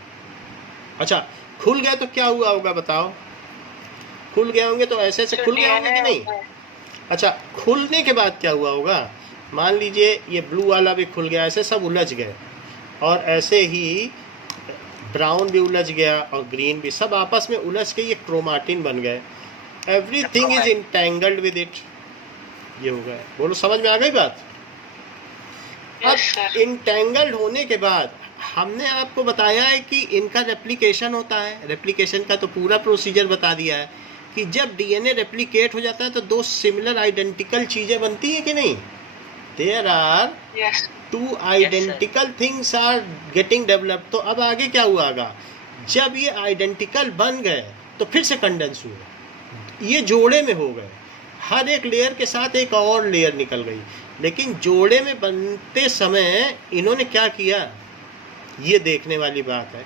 अच्छा, खुल गए तो क्या हुआ होगा बताओ? खुल गए होंगे तो ऐसे खुल गए होंगे कि नहीं? अच्छा, खुलने के बाद क्या हुआ होगा? मान लीजिए ये ब्लू वाला भी खुल गया, ऐसे सब उलझ गए, और ऐसे ही ब्राउन भी उलझ गया और ग्रीन भी, सब आपस में उलझ के ये क्रोमाटिन बन गए। Everything is entangled with it. ये हो गया। बोलो, समझ में आ गई बात? अब इंटेंगल्ड होने के बाद हमने आपको बताया है कि इनका रेप्लिकेशन होता है। रेप्लिकेशन का तो पूरा प्रोसीजर बता दिया है कि जब डीएनए रेप्लिकेट हो जाता है तो दो सिमिलर आइडेंटिकल चीज़ें बनती हैं कि नहीं? There are two identical things are getting developed. तो अब आगे क्या हुआ होगा? जब ये आइडेंटिकल बन गए तो फिर से कंडेंस हुए, ये जोड़े में हो गए, हर एक लेयर के साथ एक और लेयर निकल गई। लेकिन जोड़े में बनते समय इन्होंने क्या किया, ये देखने वाली बात है।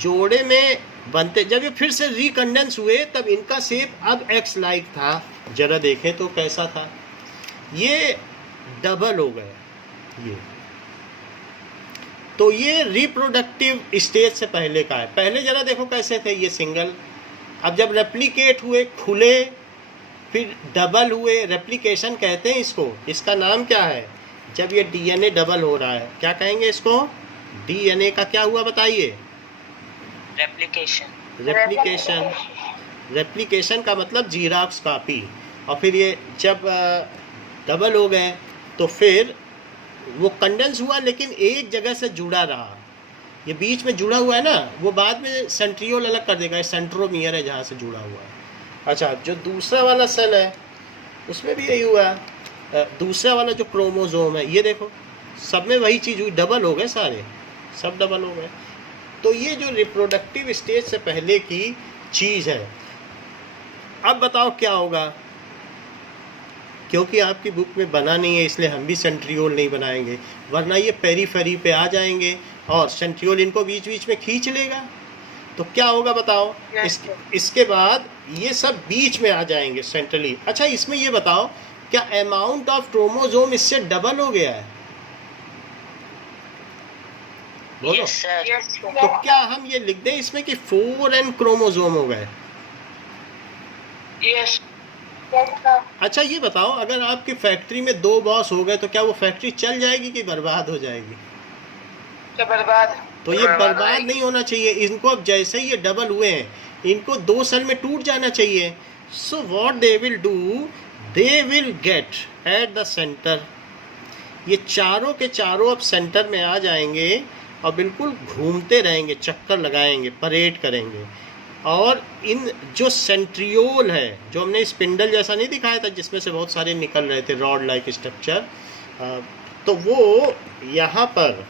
जोड़े में बनते जब ये फिर से रिकंडेंस हुए तब इनका शेप अब एक्स लाइक था। जरा देखें तो कैसा था? ये डबल हो गए ये। तो ये रिप्रोडक्टिव स्टेज से पहले का है। पहले जरा देखो कैसे थे, ये सिंगल। अब जब रेप्लिकेट हुए, खुले, फिर डबल हुए, रेप्लिकेशन कहते हैं इसको। इसका नाम क्या है? जब ये डीएनए डबल हो रहा है, क्या कहेंगे इसको? डीएनए का क्या हुआ बताइए? रेप्लिकेशन। रेप्लिकेशन का मतलब जीराक्स कॉपी। और फिर ये जब डबल हो गए तो फिर वो कंडेंस हुआ, लेकिन एक जगह से जुड़ा रहा। ये बीच में जुड़ा हुआ है ना, वो बाद में सेंट्रियोल अलग कर देगा। सेंट्रोमियर है जहाँ से जुड़ा हुआ है। अच्छा, जो दूसरा वाला सेल है उसमें भी यही हुआ है। दूसरा वाला जो क्रोमोसोम है, ये देखो सब में वही चीज़ हुई, डबल हो गए, सारे सब डबल हो गए। तो ये जो रिप्रोडक्टिव स्टेज से पहले की चीज़ है। अब बताओ क्या होगा? क्योंकि आपकी बुक में बना नहीं है इसलिए हम भी सेंट्रियोल नहीं बनाएंगे, वरना ये पेरीफेरी पे आ जाएंगे और सेंट्रियोल इनको बीच बीच में खींच लेगा। तो क्या होगा बताओ? इसके बाद ये सब बीच में आ जाएंगे सेंट्रली। अच्छा, इसमें ये बताओ, क्या अमाउंट ऑफ क्रोमोसोम इससे डबल हो गया है? बोलो। तो क्या हम ये लिख दें इसमें कि 4n क्रोमोसोम हो गए? अच्छा, ये बताओ, अगर आपकी फैक्ट्री में 2 बॉस हो गए तो क्या वो फैक्ट्री चल जाएगी कि बर्बाद हो जाएगी? बर्बाद। तो ये बर्बाद नहीं होना चाहिए। इनको अब जैसे ही ये डबल हुए हैं, इनको 2 सेल में टूट जाना चाहिए। So what they will do, they will get at the centre. ये चारों के चारों अब सेंटर में आ जाएंगे और बिल्कुल घूमते रहेंगे, चक्कर लगाएंगे, परेड करेंगे। और इन जो सेंट्रियोल है, जो हमने स्पिंडल जैसा नहीं दिखाया था जिसमें से बहुत सारे निकल रहे थे, रॉड लाइक स्ट्रक्चर, तो वो यहाँ पर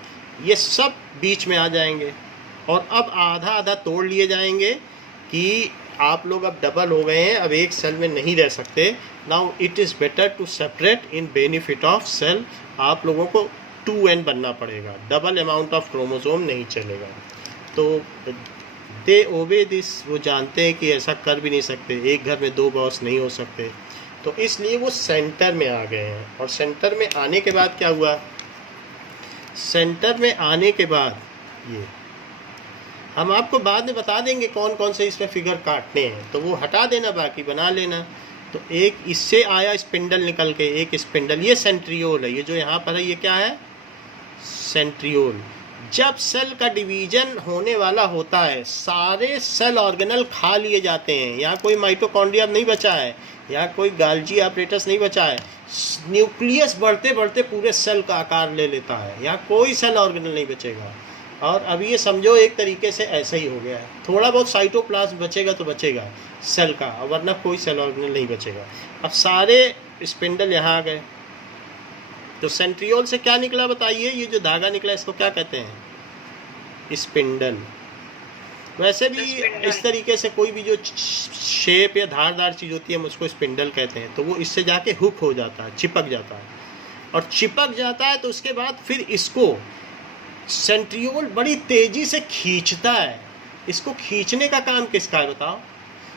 ये सब बीच में आ जाएंगे और अब आधा आधा तोड़ लिए जाएंगे कि आप लोग अब डबल हो गए हैं, अब एक सेल में नहीं रह सकते। Now it is better to separate in benefit of cell. आप लोगों को 2n बनना पड़ेगा, डबल अमाउंट ऑफ क्रोमोसोम नहीं चलेगा। तो दे ओबे दिस। वो जानते हैं कि ऐसा कर भी नहीं सकते, एक घर में 2 बॉस नहीं हो सकते, तो इसलिए वो सेंटर में आ गए हैं। और सेंटर में आने के बाद क्या हुआ? सेंटर में आने के बाद ये हम आपको बाद में बता देंगे कौन कौन से इसमें फिगर काटने हैं, तो वो हटा देना, बाकी बना लेना। तो एक इससे आया स्पिंडल निकल के, एक स्पिंडल, ये सेंट्रियोल है। ये जो यहाँ पर है ये क्या है? सेंट्रियोल। जब सेल का डिवीजन होने वाला होता है, सारे सेल ऑर्गेनल खा लिए जाते हैं। यहाँ कोई माइटोकॉन्ड्रिया नहीं बचा है, यहाँ कोई गाल्जी आपरेटस नहीं बचा है। न्यूक्लियस बढ़ते बढ़ते पूरे सेल का आकार ले लेता है, यहाँ कोई सेल ऑर्गेनल नहीं बचेगा। और अब ये समझो एक तरीके से ऐसा ही हो गया है। थोड़ा बहुत साइटोप्लाज्म बचेगा तो बचेगा सेल का, वरना कोई सेल ऑर्गेनल नहीं बचेगा। अब सारे स्पिंडल यहाँ आ गए, तो सेंट्रियोल से क्या निकला बताइए? ये जो धागा निकला इसको क्या कहते हैं? स्पिंडल। वैसे भी इस तरीके से कोई भी जो शेप या धारदार चीज़ होती है हम उसको स्पिंडल कहते हैं। तो वो इससे जाके हुक हो जाता है, चिपक जाता है, और चिपक जाता है तो उसके बाद फिर इसको सेंट्रियोल बड़ी तेज़ी से खींचता है। इसको खींचने का काम किसका है बताओ?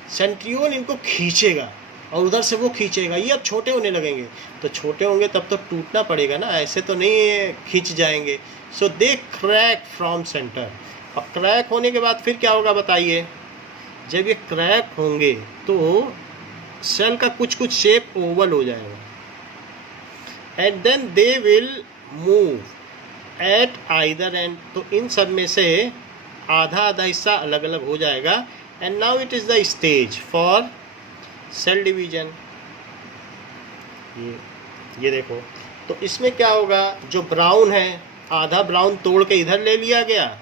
सेंट्रियोल इनको खींचेगा और उधर से वो खींचेगा। ये अब छोटे होने लगेंगे, तो छोटे होंगे तब तो टूटना पड़ेगा ना, ऐसे तो नहीं खींच जाएंगे। सो दे क्रैक फ्रॉम सेंटर। और क्रैक होने के बाद फिर क्या होगा बताइए? जब ये क्रैक होंगे तो सेल का कुछ कुछ शेप ओवल हो जाएगा, and then they will move at either end. तो इन सब में से आधा आधा हिस्सा अलग अलग हो जाएगा। And now it is the stage for sale division. ये देखो, तो इसमें क्या होगा? जो ब्राउन है, आधा ब्राउन तोड़ के इधर ले लिया गया,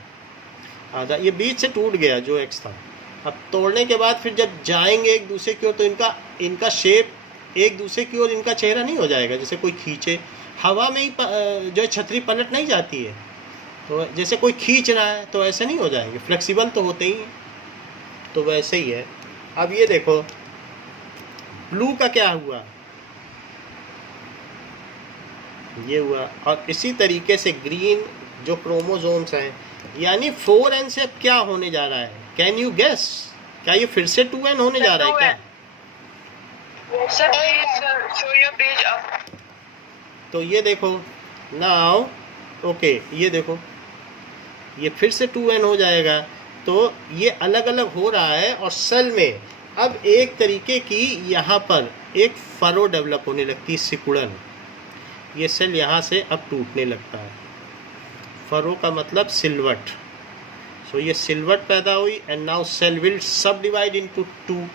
आधा ये बीच से टूट गया जो एक्स था। अब तोड़ने के बाद फिर जब जाएंगे एक दूसरे की ओर तो इनका शेप एक दूसरे की ओर, इनका चेहरा नहीं हो जाएगा। जैसे कोई खींचे, हवा में ही जो छतरी पलट नहीं जाती है, तो जैसे कोई खींच रहा है तो ऐसे नहीं हो जाएंगे, फ्लेक्सिबल तो होते ही हैं। तो वैसे ही है। अब ये देखो ब्लू का क्या हुआ? ये हुआ। और इसी तरीके से ग्रीन जो क्रोमोसोम्स हैं, यानी 4n से अब क्या होने जा रहा है? Can you guess? क्या ये फिर से 2n होने जा रहा है क्या? Sir, please show your page up. तो ये देखो नाउ, ओके, ये देखो ये फिर से 2n हो जाएगा। तो ये अलग अलग हो रहा है, और सेल में अब एक तरीके की यहाँ पर एक फरो डेवलप होने लगती है, सिकुड़न। ये सेल यहाँ से अब टूटने लगता है। फरो का मतलब सिलवट। सो ये सिलवट पैदा हुई, एंड नाउ सेल विल सब डिवाइड इनटू 2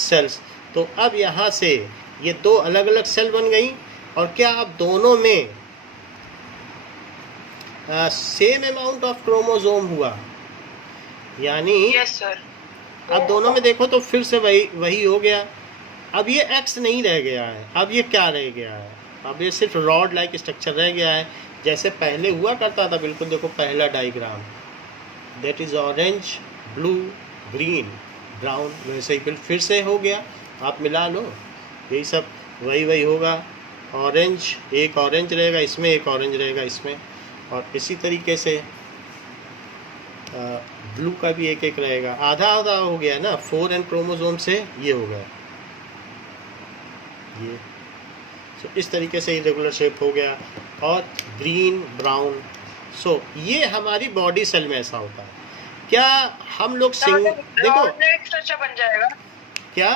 सेल्स। तो अब यहाँ से ये 2 अलग अलग सेल बन गई, और क्या अब दोनों में सेम अमाउंट ऑफ क्रोमोसोम हुआ? यानी Yes, sir. अब दोनों में देखो तो फिर से वही हो गया। अब ये एक्स नहीं रह गया है, अब ये क्या रह गया है? अब ये सिर्फ रॉड लाइक स्ट्रक्चर रह गया है, जैसे पहले हुआ करता था। बिल्कुल देखो पहला diagram, that is orange, blue, green, brown, वैसे ही फिर से हो गया। आप मिला लो, यही सब वही होगा। ऑरेंज, एक ऑरेंज रहेगा इसमें, एक ऑरेंज रहेगा इसमें, और इसी तरीके से ब्लू का भी एक एक रहेगा। आधा आधा हो गया ना, 4n क्रोमोसोम से ये हो गया ये। सो इस तरीके से इरेगुलर शेप हो गया, और ग्रीन, ब्राउन। सो ये हमारी बॉडी सेल में ऐसा होता है। क्या हम लोग देखो रॉड लाइक स्ट्रक्चर बन जाएगा क्या?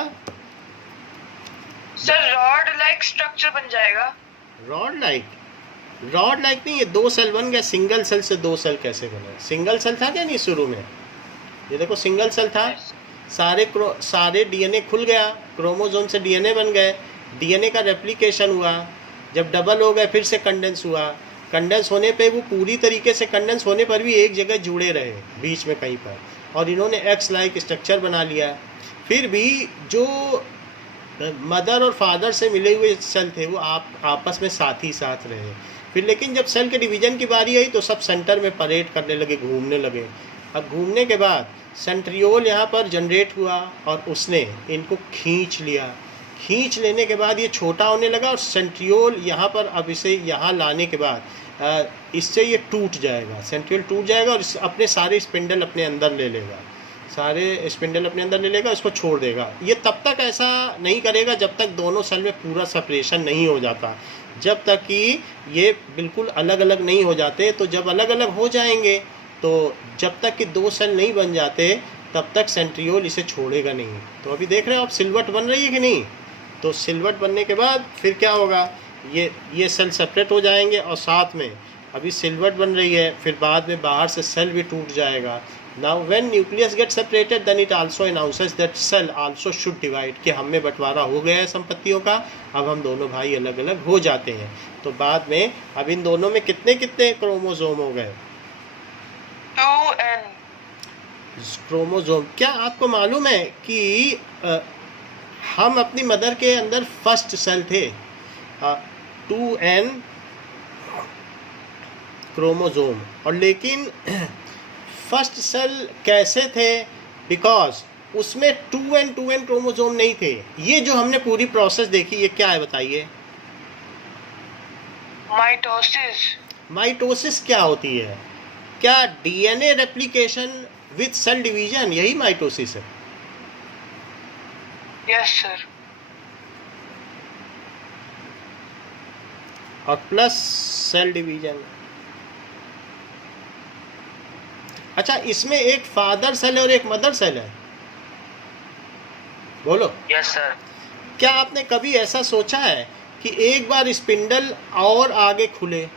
सर, रॉड लाइक स्ट्रक्चर बन जाएगा। रॉड लाइक नहीं, ये 2 सेल बन गया। सिंगल सेल से 2 सेल कैसे बने? सिंगल सेल था क्या नहीं शुरू में? ये देखो सिंगल सेल था, सारे डीएनए खुल गया, क्रोमोसोम से डीएनए बन गए, डीएनए का रेप्लिकेशन हुआ, जब डबल हो गए फिर से कंडेंस हुआ। कंडेंस होने पे वो पूरी तरीके से कंडेंस होने पर भी एक जगह जुड़े रहे बीच में कहीं पर, और इन्होंने एक्स लाइक स्ट्रक्चर बना लिया। फिर भी जो मदर और फादर से मिले हुए सेल थे वो आपस में साथ ही साथ रहे। फिर लेकिन जब सेल के डिवीज़न की बारी आई तो सब सेंटर में परेड करने लगे, घूमने लगे। अब घूमने के बाद सेंट्रियोल यहाँ पर जनरेट हुआ, और उसने इनको खींच लिया। खींच लेने के बाद ये छोटा होने लगा, और सेंट्रियोल यहाँ पर अब इसे यहाँ लाने के बाद इससे ये टूट जाएगा, सेंट्रियोल टूट जाएगा, और अपने सारे स्पिंडल अपने अंदर ले लेगा, इसको छोड़ देगा। ये तब तक ऐसा नहीं करेगा जब तक दोनों सेल में पूरा सेपरेशन नहीं हो जाता, जब तक कि ये बिल्कुल अलग अलग नहीं हो जाते। तो जब अलग अलग हो जाएंगे, तो जब तक कि 2 सेल नहीं बन जाते तब तक सेंट्रियोल इसे छोड़ेगा नहीं। तो अभी देख रहे हो आप सिलवट बन रही है कि नहीं? तो सिलवट बनने के बाद फिर क्या होगा, ये सेल सेपरेट हो जाएंगे और साथ में अभी सिलवट बन रही है, फिर बाद में बाहर से सेल भी टूट जाएगा। Now when nucleus get separated then it also announces that cell also should divide, कि हम में बंटवारा हो गया है संपत्तियों का, अब हम दोनों भाई अलग अलग हो जाते हैं। तो बाद में अब इन दोनों में कितने कितने क्रोमोसोम हो गए? 2n। क्रोमोसोम। क्या आपको मालूम है कि हम अपनी मदर के अंदर फर्स्ट सेल थे, 2n क्रोमोसोम, और लेकिन फर्स्ट सेल कैसे थे? बिकॉज उसमें 2n क्रोमोसोम नहीं थे। ये जो हमने पूरी प्रोसेस देखी, ये क्या है बताइए? माइटोसिस। माइटोसिस क्या होती है? क्या DNA replication with cell division, यही माइटोसिस है? Yes sir. और प्लस सेल डिवीजन। अच्छा, इसमें एक फादर सेल है और एक मदर सेल है, बोलो। Yes sir. क्या आपने कभी ऐसा सोचा है कि एक बार स्पिंडल और आगे खुले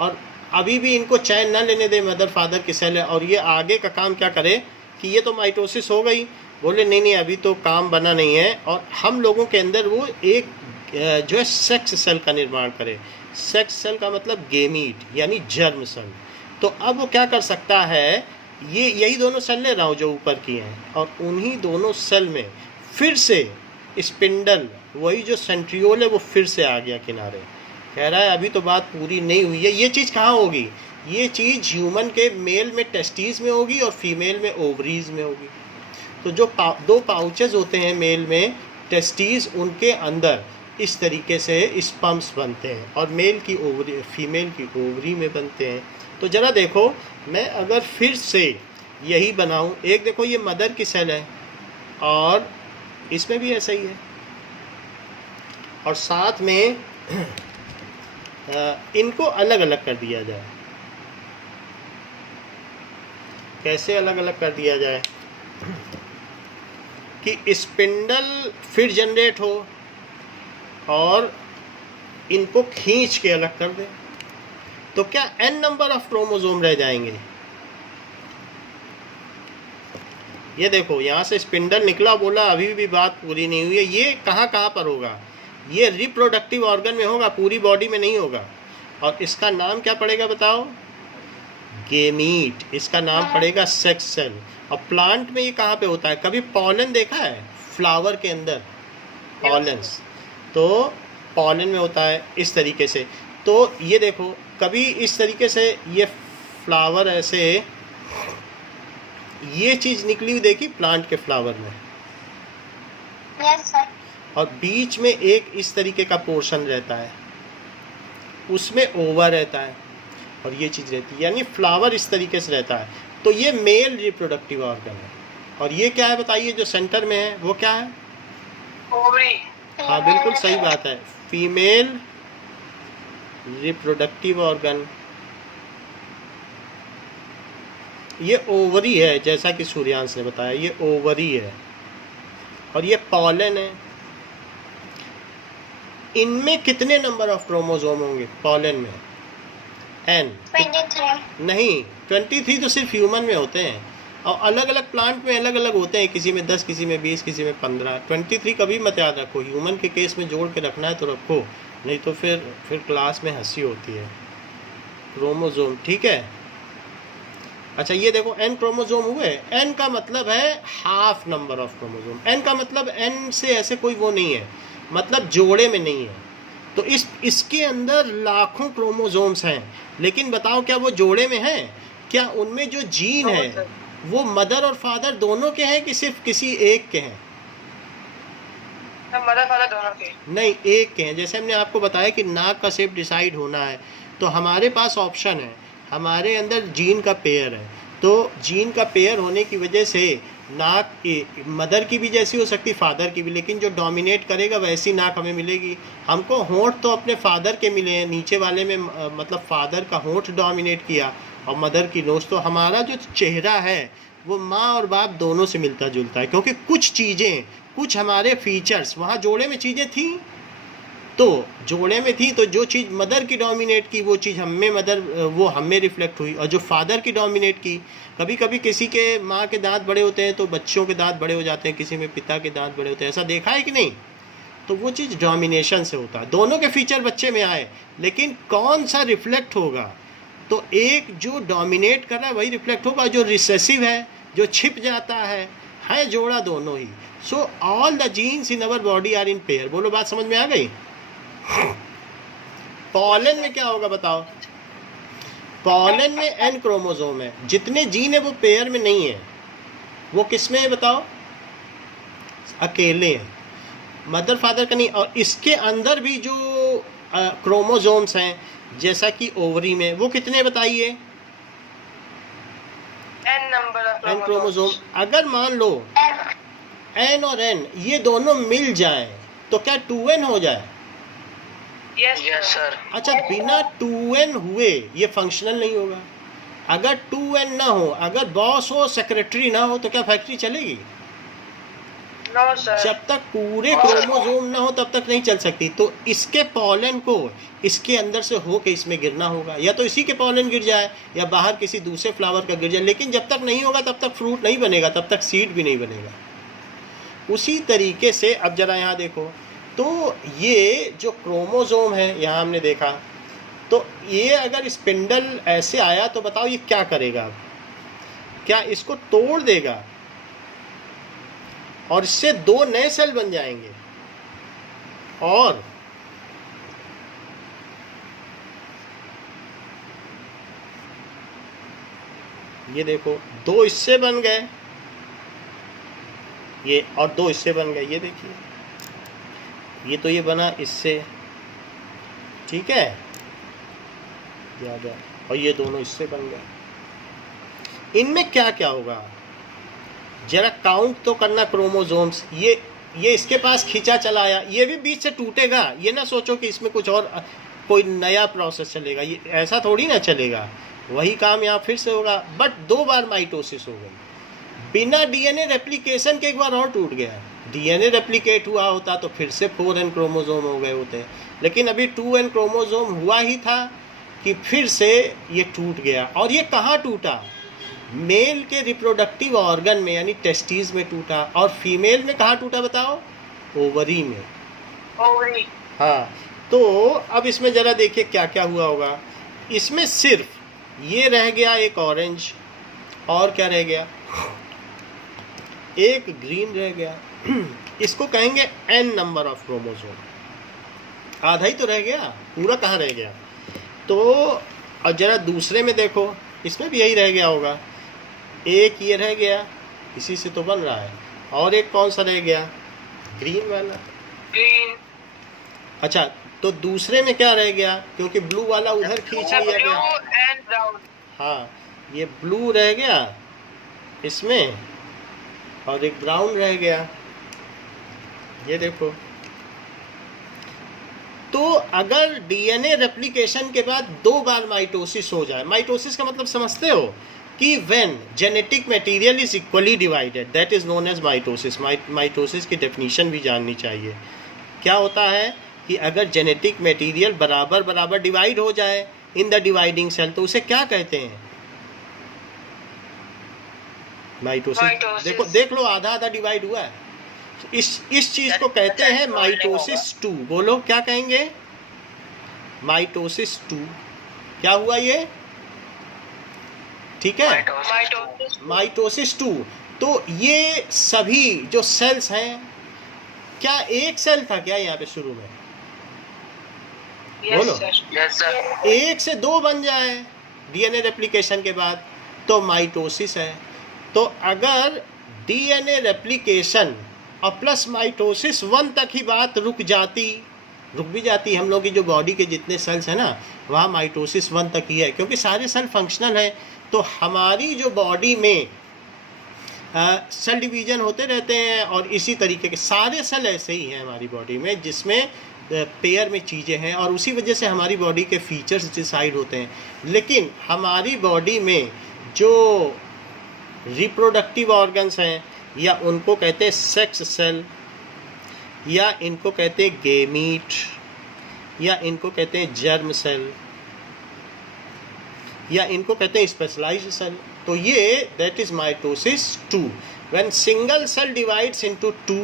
और अभी भी इनको चैन न लेने दे मदर फादर की सेल है, और ये आगे का काम क्या करे कि ये तो माइटोसिस हो गई, बोले नहीं नहीं अभी तो काम बना नहीं है, और हम लोगों के अंदर वो एक जो है सेक्स सेल का निर्माण करे। सेक्स सेल का मतलब गेमीट यानी जर्म सेल। तो अब वो क्या कर सकता है, ये यही दोनों सेल ले रहा हूँ जो ऊपर की हैं, और उन्हीं दोनों सेल में फिर से स्पिंडल, वही जो सेंट्रियोल है, वो फिर से आ गया किनारे। कह रहा है अभी तो बात पूरी नहीं हुई है। ये चीज़ कहाँ होगी? ये चीज़ ह्यूमन के मेल में टेस्टीज में होगी और फीमेल में ओवरीज में होगी। तो जो दो पाउचेज होते हैं मेल में टेस्टीज, उनके अंदर इस तरीके से स्पर्म्स बनते हैं, और मेल की ओवरी फीमेल की ओवरी में बनते हैं। तो ज़रा देखो, मैं अगर फिर से यही बनाऊं, एक देखो ये मदर की सेल है और इसमें भी ऐसा ही है, और साथ में इनको अलग अलग कर दिया जाए। कैसे अलग अलग कर दिया जाए कि स्पिंडल फिर जनरेट हो और इनको खींच के अलग कर दे, तो क्या n नंबर ऑफ क्रोमोसोम रह जाएंगे? ये देखो यहाँ से स्पिंडल निकला, बोला अभी भी बात पूरी नहीं हुई है। ये कहाँ कहाँ पर होगा? ये रिप्रोडक्टिव ऑर्गन में होगा, पूरी बॉडी में नहीं होगा। और इसका नाम क्या पड़ेगा बताओ? गेमीट। इसका नाम पड़ेगा सेक्स सेल। और प्लांट में ये कहाँ पे होता है? कभी पॉलन देखा है? फ्लावर के अंदर पॉलन्स, तो पॉलन में होता है इस तरीके से। तो ये देखो, कभी इस तरीके से ये फ्लावर ऐसे, ये चीज़ निकली हुई देखी प्लांट के फ्लावर में? Yes sir. और बीच में एक इस तरीके का पोर्शन रहता है, उसमें ओवर रहता है और ये चीज़ रहती है, यानी फ्लावर इस तरीके से रहता है। तो ये मेल रिप्रोडक्टिव ऑर्गन है। और ये क्या है बताइए, जो सेंटर में है वो क्या है? ओवरी। हाँ बिल्कुल सही बात है, फीमेल रिप्रोडक्टिव ऑर्गन। ये ओवरी है, जैसा कि सूर्यांश ने बताया, ये ओवरी है और ये पॉलन है। इनमें कितने नंबर ऑफ क्रोमोसोम होंगे पॉलन में? n। 23। नहीं, 23 तो सिर्फ ह्यूमन में होते हैं, और अलग अलग प्लांट में अलग अलग होते हैं, किसी में 10, किसी में 20, किसी में 15। 23 कभी मत याद रखो, ह्यूमन के केस में जोड़ के रखना है तो रखो, नहीं तो फिर क्लास में हंसी होती है। क्रोमोसोम, ठीक है। अच्छा ये देखो n क्रोमोसोम हुए। n का मतलब है half number of chromosome. n का मतलब n से ऐसे कोई वो नहीं है, मतलब जोड़े में नहीं है। तो इसके अंदर लाखों क्रोमोसोम्स हैं, लेकिन बताओ क्या वो जोड़े में हैं? क्या उनमें जो जीन है वो मदर और फादर दोनों के हैं कि सिर्फ किसी एक के हैं? मदर फादर दोनों के। नहीं, एक के हैं। जैसे हमने आपको बताया कि नाक का शेप डिसाइड होना है, तो हमारे पास ऑप्शन है, हमारे अंदर जीन का पेयर है। तो जीन का पेयर होने की वजह से नाक मदर की भी जैसी हो सकती, फादर की भी, लेकिन जो डोमिनेट करेगा वैसी नाक हमें मिलेगी। हमको होंठ तो अपने फादर के मिले हैं, नीचे वाले में मतलब फादर का होंठ डोमिनेट किया और मदर की नोज। तो हमारा जो चेहरा है वो माँ और बाप दोनों से मिलता जुलता है, क्योंकि कुछ चीज़ें कुछ हमारे फीचर्स वहाँ जोड़े में चीज़ें थी, तो जोड़े में थी, तो जो चीज़ मदर की डोमिनेट की वो चीज़ वो हम में रिफ्लेक्ट हुई, और जो फादर की डोमिनेट की, कभी कभी किसी के माँ के दांत बड़े होते हैं तो बच्चों के दांत बड़े हो जाते हैं, किसी में पिता के दांत बड़े होते हैं, ऐसा देखा है कि नहीं? तो वो चीज़ डोमिनेशन से होता है। दोनों के फीचर बच्चे में आए, लेकिन कौन सा रिफ्लेक्ट होगा? तो एक जो डोमिनेट कर रहा है वही रिफ्लेक्ट होगा, जो रिसेसिव है, जो छिप जाता है जोड़ा दोनों ही। So all the genes in our body are in pair. बोलो, बात समझ में आ गई? पॉलन में क्या होगा बताओ? पॉलन में एन क्रोमोसोम है, जितने जीन है वो पेयर में नहीं है, वो किस में है बताओ? अकेले हैं, मदर फादर का नहीं। और इसके अंदर भी जो क्रोमोसोम्स हैं, जैसा कि ओवरी में, वो कितने बताइए? n number of N chromosome. अगर मान लो एन और एन ये दोनों मिल जाएं तो क्या 2n हो जाए? Yes, Yes, sir. sir. अच्छा, बिना 2n हुए ये फंक्शनल नहीं होगा। अगर 2n ना हो, अगर बॉस हो, सेक्रेटरी ना हो, तो क्या फैक्ट्री चलेगी? No, sir. जब तक पूरे क्रोमोसोम ना हो तब तक नहीं चल सकती। तो इसके पॉलन को इसके अंदर से होके इसमें गिरना होगा, या तो इसी के पॉलन गिर जाए या बाहर किसी दूसरे फ्लावर का गिर जाए, लेकिन जब तक नहीं होगा तब तक फ्रूट नहीं बनेगा, तब तक सीड भी नहीं बनेगा। उसी तरीके से अब जरा यहाँ देखो, तो ये जो क्रोमोसोम है यहाँ हमने देखा, तो ये अगर स्पिंडल ऐसे आया तो बताओ ये क्या करेगा? अब क्या इसको तोड़ देगा और इससे 2 नए सेल बन जाएंगे? और ये देखो, 2 इससे बन गए, ये, और 2 इससे बन गए। ये देखिए, ये तो ये बना इससे, ठीक है, याद है, और ये दोनों इससे बन गए। इनमें क्या क्या होगा जरा काउंट तो करना क्रोमोसोम्स। ये इसके पास खींचा चला आया, ये भी बीच से टूटेगा। ये ना सोचो कि इसमें कुछ और कोई नया प्रोसेस चलेगा, ये ऐसा थोड़ी ना चलेगा। वही काम यहाँ फिर से होगा, बट 2 बार माइटोसिस हो गई। बिना डीएनए रेप्लिकेशन के एक बार और टूट गया। डीएनए रेप्लिकेट हुआ होता तो फिर से 4n क्रोमोसोम हो गए होते, लेकिन अभी 2n क्रोमोसोम हुआ ही था कि फिर से ये टूट गया। और ये कहाँ टूटा? मेल के रिप्रोडक्टिव ऑर्गन में, यानी टेस्टिस में टूटा। और फीमेल में कहाँ टूटा बताओ? ओवरी में। Ovary. हाँ, तो अब इसमें ज़रा देखिए क्या क्या हुआ होगा। इसमें सिर्फ ये रह गया एक ऑरेंज, और क्या रह गया? एक ग्रीन रह गया। इसको कहेंगे n नंबर ऑफ क्रोमोसोम। आधा ही तो रह गया, पूरा कहाँ रह गया? तो अब जरा दूसरे में देखो, इसमें भी यही रह गया होगा। एक ये रह गया, इसी से तो बन रहा है। और एक कौन सा रह गया? ग्रीन वाला। Green. अच्छा, तो दूसरे में क्या रह गया? क्योंकि ब्लू वाला उधर खींच लिया Blue गया। and brown. हाँ, ये ब्लू रह गया इसमें, और एक ब्राउन रह गया। ये देखो, तो अगर डीएनए रेप्लिकेशन के बाद 2 बार माइटोसिस हो जाए, माइटोसिस का मतलब समझते हो कि when genetic material is equally divided, that is known as mitosis. Mitosis की डेफिनेशन भी जाननी चाहिए। क्या होता है कि अगर जेनेटिक मटेरियल बराबर बराबर डिवाइड हो जाए इन द डिवाइडिंग सेल, तो उसे क्या कहते हैं? माइटोसिस। देखो, देख लो, आधा आधा डिवाइड हुआ है। इस चीज को कहते हैं माइटोसिस 2। बोलो, क्या कहेंगे? माइटोसिस 2। क्या हुआ ये? ठीक है, Mitosis. माइटोसिस 2। तो ये सभी जो सेल्स हैं, क्या एक सेल था क्या यहाँ पे शुरू में? बोलो। Yes, sir. Yes, sir. 1 से 2 बन जाए डीएनए रेप्लिकेशन के बाद तो माइटोसिस है। तो अगर डीएनए रेप्लिकेशन और प्लस माइटोसिस 1 तक ही बात रुक भी जाती। हम लोग की जो बॉडी के जितने सेल्स हैं ना, वहाँ माइटोसिस 1 तक ही है, क्योंकि सारे सेल फंक्शनल हैं। तो हमारी जो बॉडी में सेल डिवीजन होते रहते हैं, और इसी तरीके के सारे सेल ऐसे ही हैं हमारी बॉडी में, जिसमें पेयर में चीज़ें हैं, और उसी वजह से हमारी बॉडी के फीचर्स डिसाइड होते हैं। लेकिन हमारी बॉडी में जो रिप्रोडक्टिव ऑर्गन्स हैं, या उनको कहते हैं सेक्स सेल, या इनको कहते हैं गेमीट, या इनको कहते हैं जर्म सेल, या इनको कहते हैं स्पेशलाइज्ड सेल। तो ये that is mitosis 2, when single cell divides into 2,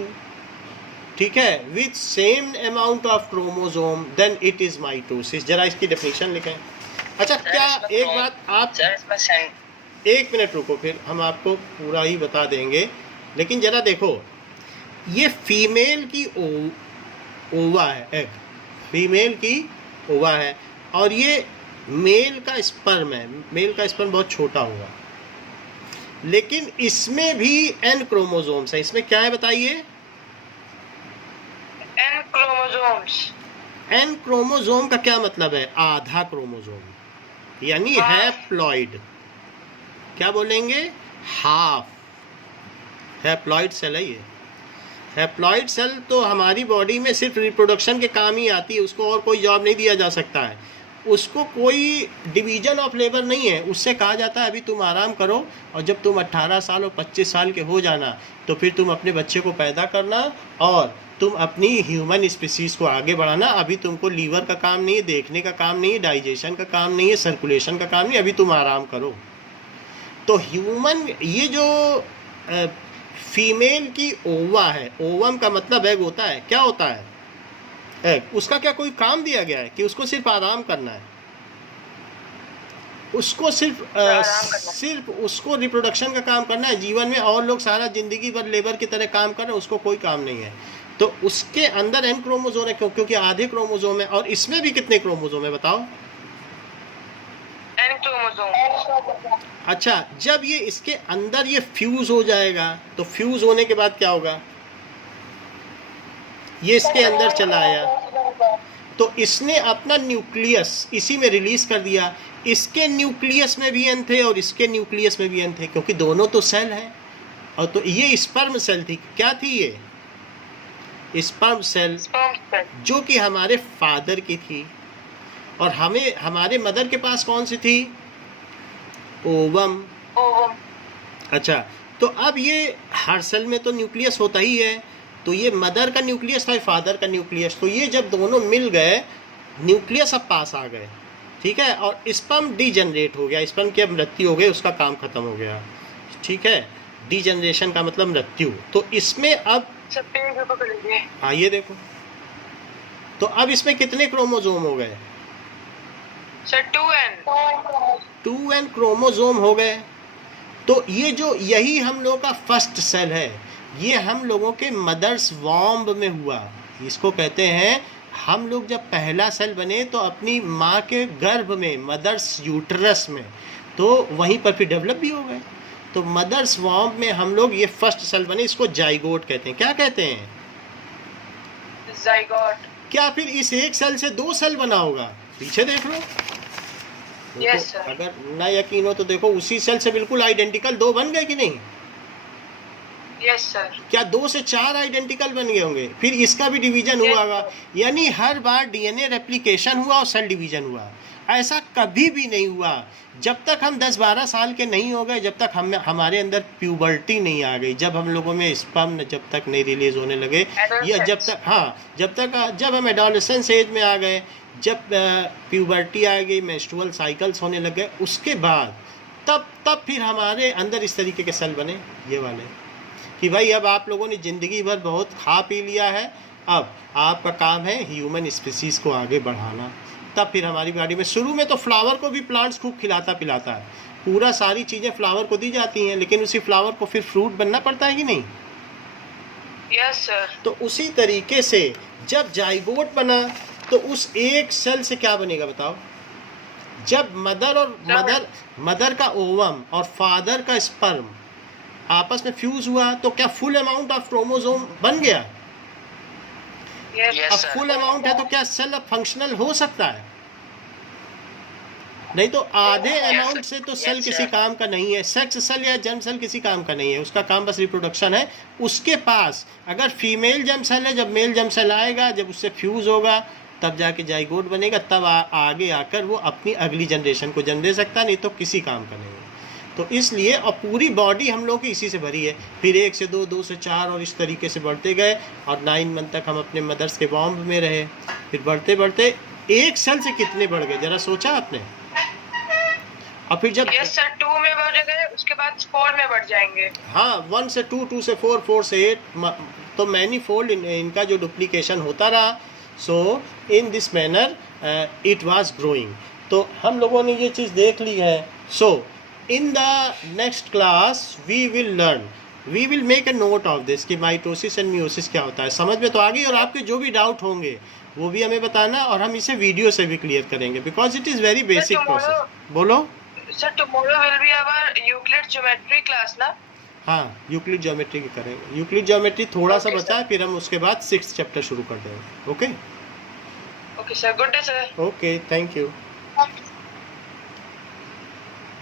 ठीक है, with same amount of chromosome, then it is mitosis. जरा इसकी डेफिनेशन लिखें। अच्छा, क्या एक बात आप सर इसमें एक मिनट रुको, फिर हम आपको पूरा ही बता देंगे, लेकिन जरा देखो, ये फीमेल की ओवा है, एग फीमेल की ओवा है, और ये मेल का स्पर्म है। मेल का स्पर्म बहुत छोटा होगा, लेकिन इसमें भी एन क्रोमोसोम्स है। इसमें क्या है बताइए? N chromosomes. एन क्रोमोसोम का क्या मतलब है? आधा क्रोमोसोम, यानी हैप्लॉइड। क्या बोलेंगे? हाफ हैप्लॉइड सेल है ये। हैप्लॉइड सेल तो हमारी बॉडी में सिर्फ रिप्रोडक्शन के काम ही आती है, उसको और कोई जॉब नहीं दिया जा सकता है, उसको कोई डिवीजन ऑफ लेबर नहीं है। उससे कहा जाता है अभी तुम आराम करो, और जब तुम 18 साल और 25 साल के हो जाना तो फिर तुम अपने बच्चे को पैदा करना और तुम अपनी ह्यूमन स्पीसीज को आगे बढ़ाना। अभी तुमको लीवर का काम नहीं है, देखने का काम नहीं है, डाइजेशन का काम नहीं है, सर्कुलेशन का काम नहीं, अभी तुम आराम करो। तो ह्यूमन, ये जो फीमेल की ओवा है, ओवम का मतलब एग होता है। क्या होता है एग? उसका क्या कोई काम दिया गया है कि उसको सिर्फ आराम करना है? उसको सिर्फ उसको रिप्रोडक्शन का काम करना है जीवन में, और लोग सारा जिंदगी भर लेबर की तरह काम कर रहे हैं, उसको कोई काम नहीं है। तो उसके अंदर एन क्रोमोसोम है, क्योंकि आधे क्रोमोसोम है। और इसमें भी कितने क्रोमोसोम है बताओ? N chromosomes. अच्छा, जब ये इसके अंदर ये फ्यूज हो जाएगा, तो फ्यूज होने के बाद क्या होगा? ये इसके अंदर चला आया, तो इसने अपना न्यूक्लियस इसी में रिलीज कर दिया। इसके न्यूक्लियस में भी एन थे और इसके न्यूक्लियस में भी एन थे, क्योंकि दोनों तो सेल हैं। और तो ये स्पर्म सेल थी। क्या थी ये? Sperm cell, Sperm cell. जो कि हमारे फादर की थी। और हमें, हमारे मदर के पास कौन सी थी? ओवम। Ovum. अच्छा, तो अब ये हर सेल में तो न्यूक्लियस होता ही है, तो ये मदर का न्यूक्लियस था, फादर का न्यूक्लियस। तो ये जब दोनों मिल गए, न्यूक्लियस अब पास आ गए, ठीक है, और स्पर्म डीजनरेट हो गया। स्पर्म की अब मृत्यु हो गई, उसका काम खत्म हो गया, ठीक है। डीजनरेशन का मतलब मृत्यु। तो इसमें अब सब पेड़ को पकड़ लीजिए. हाँ, ये देखो, तो अब इसमें कितने क्रोमोसोम हो गए? Sir 2N. 2N क्रोमोसोम हो गए। तो ये जो, यही हम लोगों का फर्स्ट सेल है, ये हम लोगों के मदर्स वॉम्ब में हुआ। इसको कहते हैं, हम लोग जब पहला सेल बने तो अपनी माँ के गर्भ में, मदर्स यूट्रस में, तो वहीं पर फिर डेवलप भी हो गए। तो मदर्स वॉम्ब में हम लोग ये फर्स्ट सेल बने, इसको जाइगोट कहते हैं। क्या कहते हैं? Zygote. क्या फिर इस एक सेल से 2 सेल बना होगा? पीछे देख लो। Yes, sir. अगर ना यकीन हो तो देखो, उसी सेल से बिल्कुल आइडेंटिकल 2 बन गए कि नहीं? Yes, sir. क्या 2 से 4 आइडेंटिकल बन गए होंगे? फिर इसका भी डिवीजन हुआ होगा। यानी हर बार डीएनए रेप्लिकेशन हुआ और सेल डिवीजन हुआ। ऐसा कभी भी नहीं हुआ जब तक हम 10-12 साल के नहीं हो गए, जब तक हमारे अंदर प्यूबर्टी नहीं आ गई, जब हम लोगों में स्पर्म जब तक नहीं रिलीज होने लगे, या जब हम एडोलेसेंस एज में आ गए, जब प्यूबर्टी आ गई, मेंस्ट्रुअल साइकिल्स होने लगे, उसके बाद तब फिर हमारे अंदर इस तरीके के सेल बने, ये वाले, कि भाई अब आप लोगों ने ज़िंदगी भर बहुत खा पी लिया है, अब आपका काम है ह्यूमन स्पीसीज़ को आगे बढ़ाना। तब फिर हमारी बॉडी में, शुरू में तो फ्लावर को भी प्लांट्स खूब खिलाता पिलाता है, पूरा सारी चीज़ें फ्लावर को दी जाती हैं, लेकिन उसी फ्लावर को फिर फ्रूट बनना पड़ता है कि नहीं? Yes, sir. तो उसी तरीके से जब जाइगोट बना, तो उस एक सेल से क्या बनेगा बताओ? जब मदर का ओवम और फादर का स्पर्म आपस में फ्यूज हुआ, तो क्या फुल अमाउंट ऑफ क्रोमोसोम बन गया? Yes, Yes, अब sir. फुल अमाउंट है तो क्या सेल अब फंक्शनल हो सकता है? नहीं तो आधे अमाउंट से तो सेल Yes, किसी sir. काम का नहीं है। सेक्स सेल या जर्म सेल किसी काम का नहीं है, उसका काम बस रिप्रोडक्शन है। उसके पास अगर फीमेल जर्म सेल है, जब मेल जर्म सेल आएगा, जब उससे फ्यूज होगा, तब जाके जाइगोट बनेगा, तब आगे आकर वो अपनी अगली जनरेशन को जन्म दे सकता है, नहीं तो किसी काम का नहीं है। तो इसलिए और पूरी बॉडी हम लोग की इसी से भरी है। फिर 1 से 2, 2 से 4 और इस तरीके से बढ़ते गए और 9 मंथ तक हम अपने मदर्स के वॉम्ब में रहे। फिर बढ़ते बढ़ते एक सेल से कितने बढ़ गए, जरा सोचा आपने? और फिर जब यस सर 2 में बढ़ गए, उसके बाद 4 में बढ़ जाएंगे। हाँ 1 से 2, 2 से 4, 4 से 8, तो मैनी फोल्ड इनका जो डुप्लीकेशन होता रहा। So in this manner it was growing. तो हम लोगों ने ये चीज़ देख ली है। So in the next class we will make a note of this कि माइटोसिस एंड मियोसिस क्या होता है। समझ में तो आ गई? और आपके जो भी डाउट होंगे वो भी हमें बताना, और हम इसे वीडियो से भी क्लियर करेंगे because it is very basic process. बोलो sir tomorrow will be our Euclid geometry class ना? हाँ, यूक्लिड ज्योमेट्री की करेंगे। यूक्लिड ज्योमेट्री थोड़ा सा Okay, बचा है, फिर हम उसके बाद 6th चैप्टर शुरू कर देंगे। Okay okay sir, good day sir. Okay, thank you.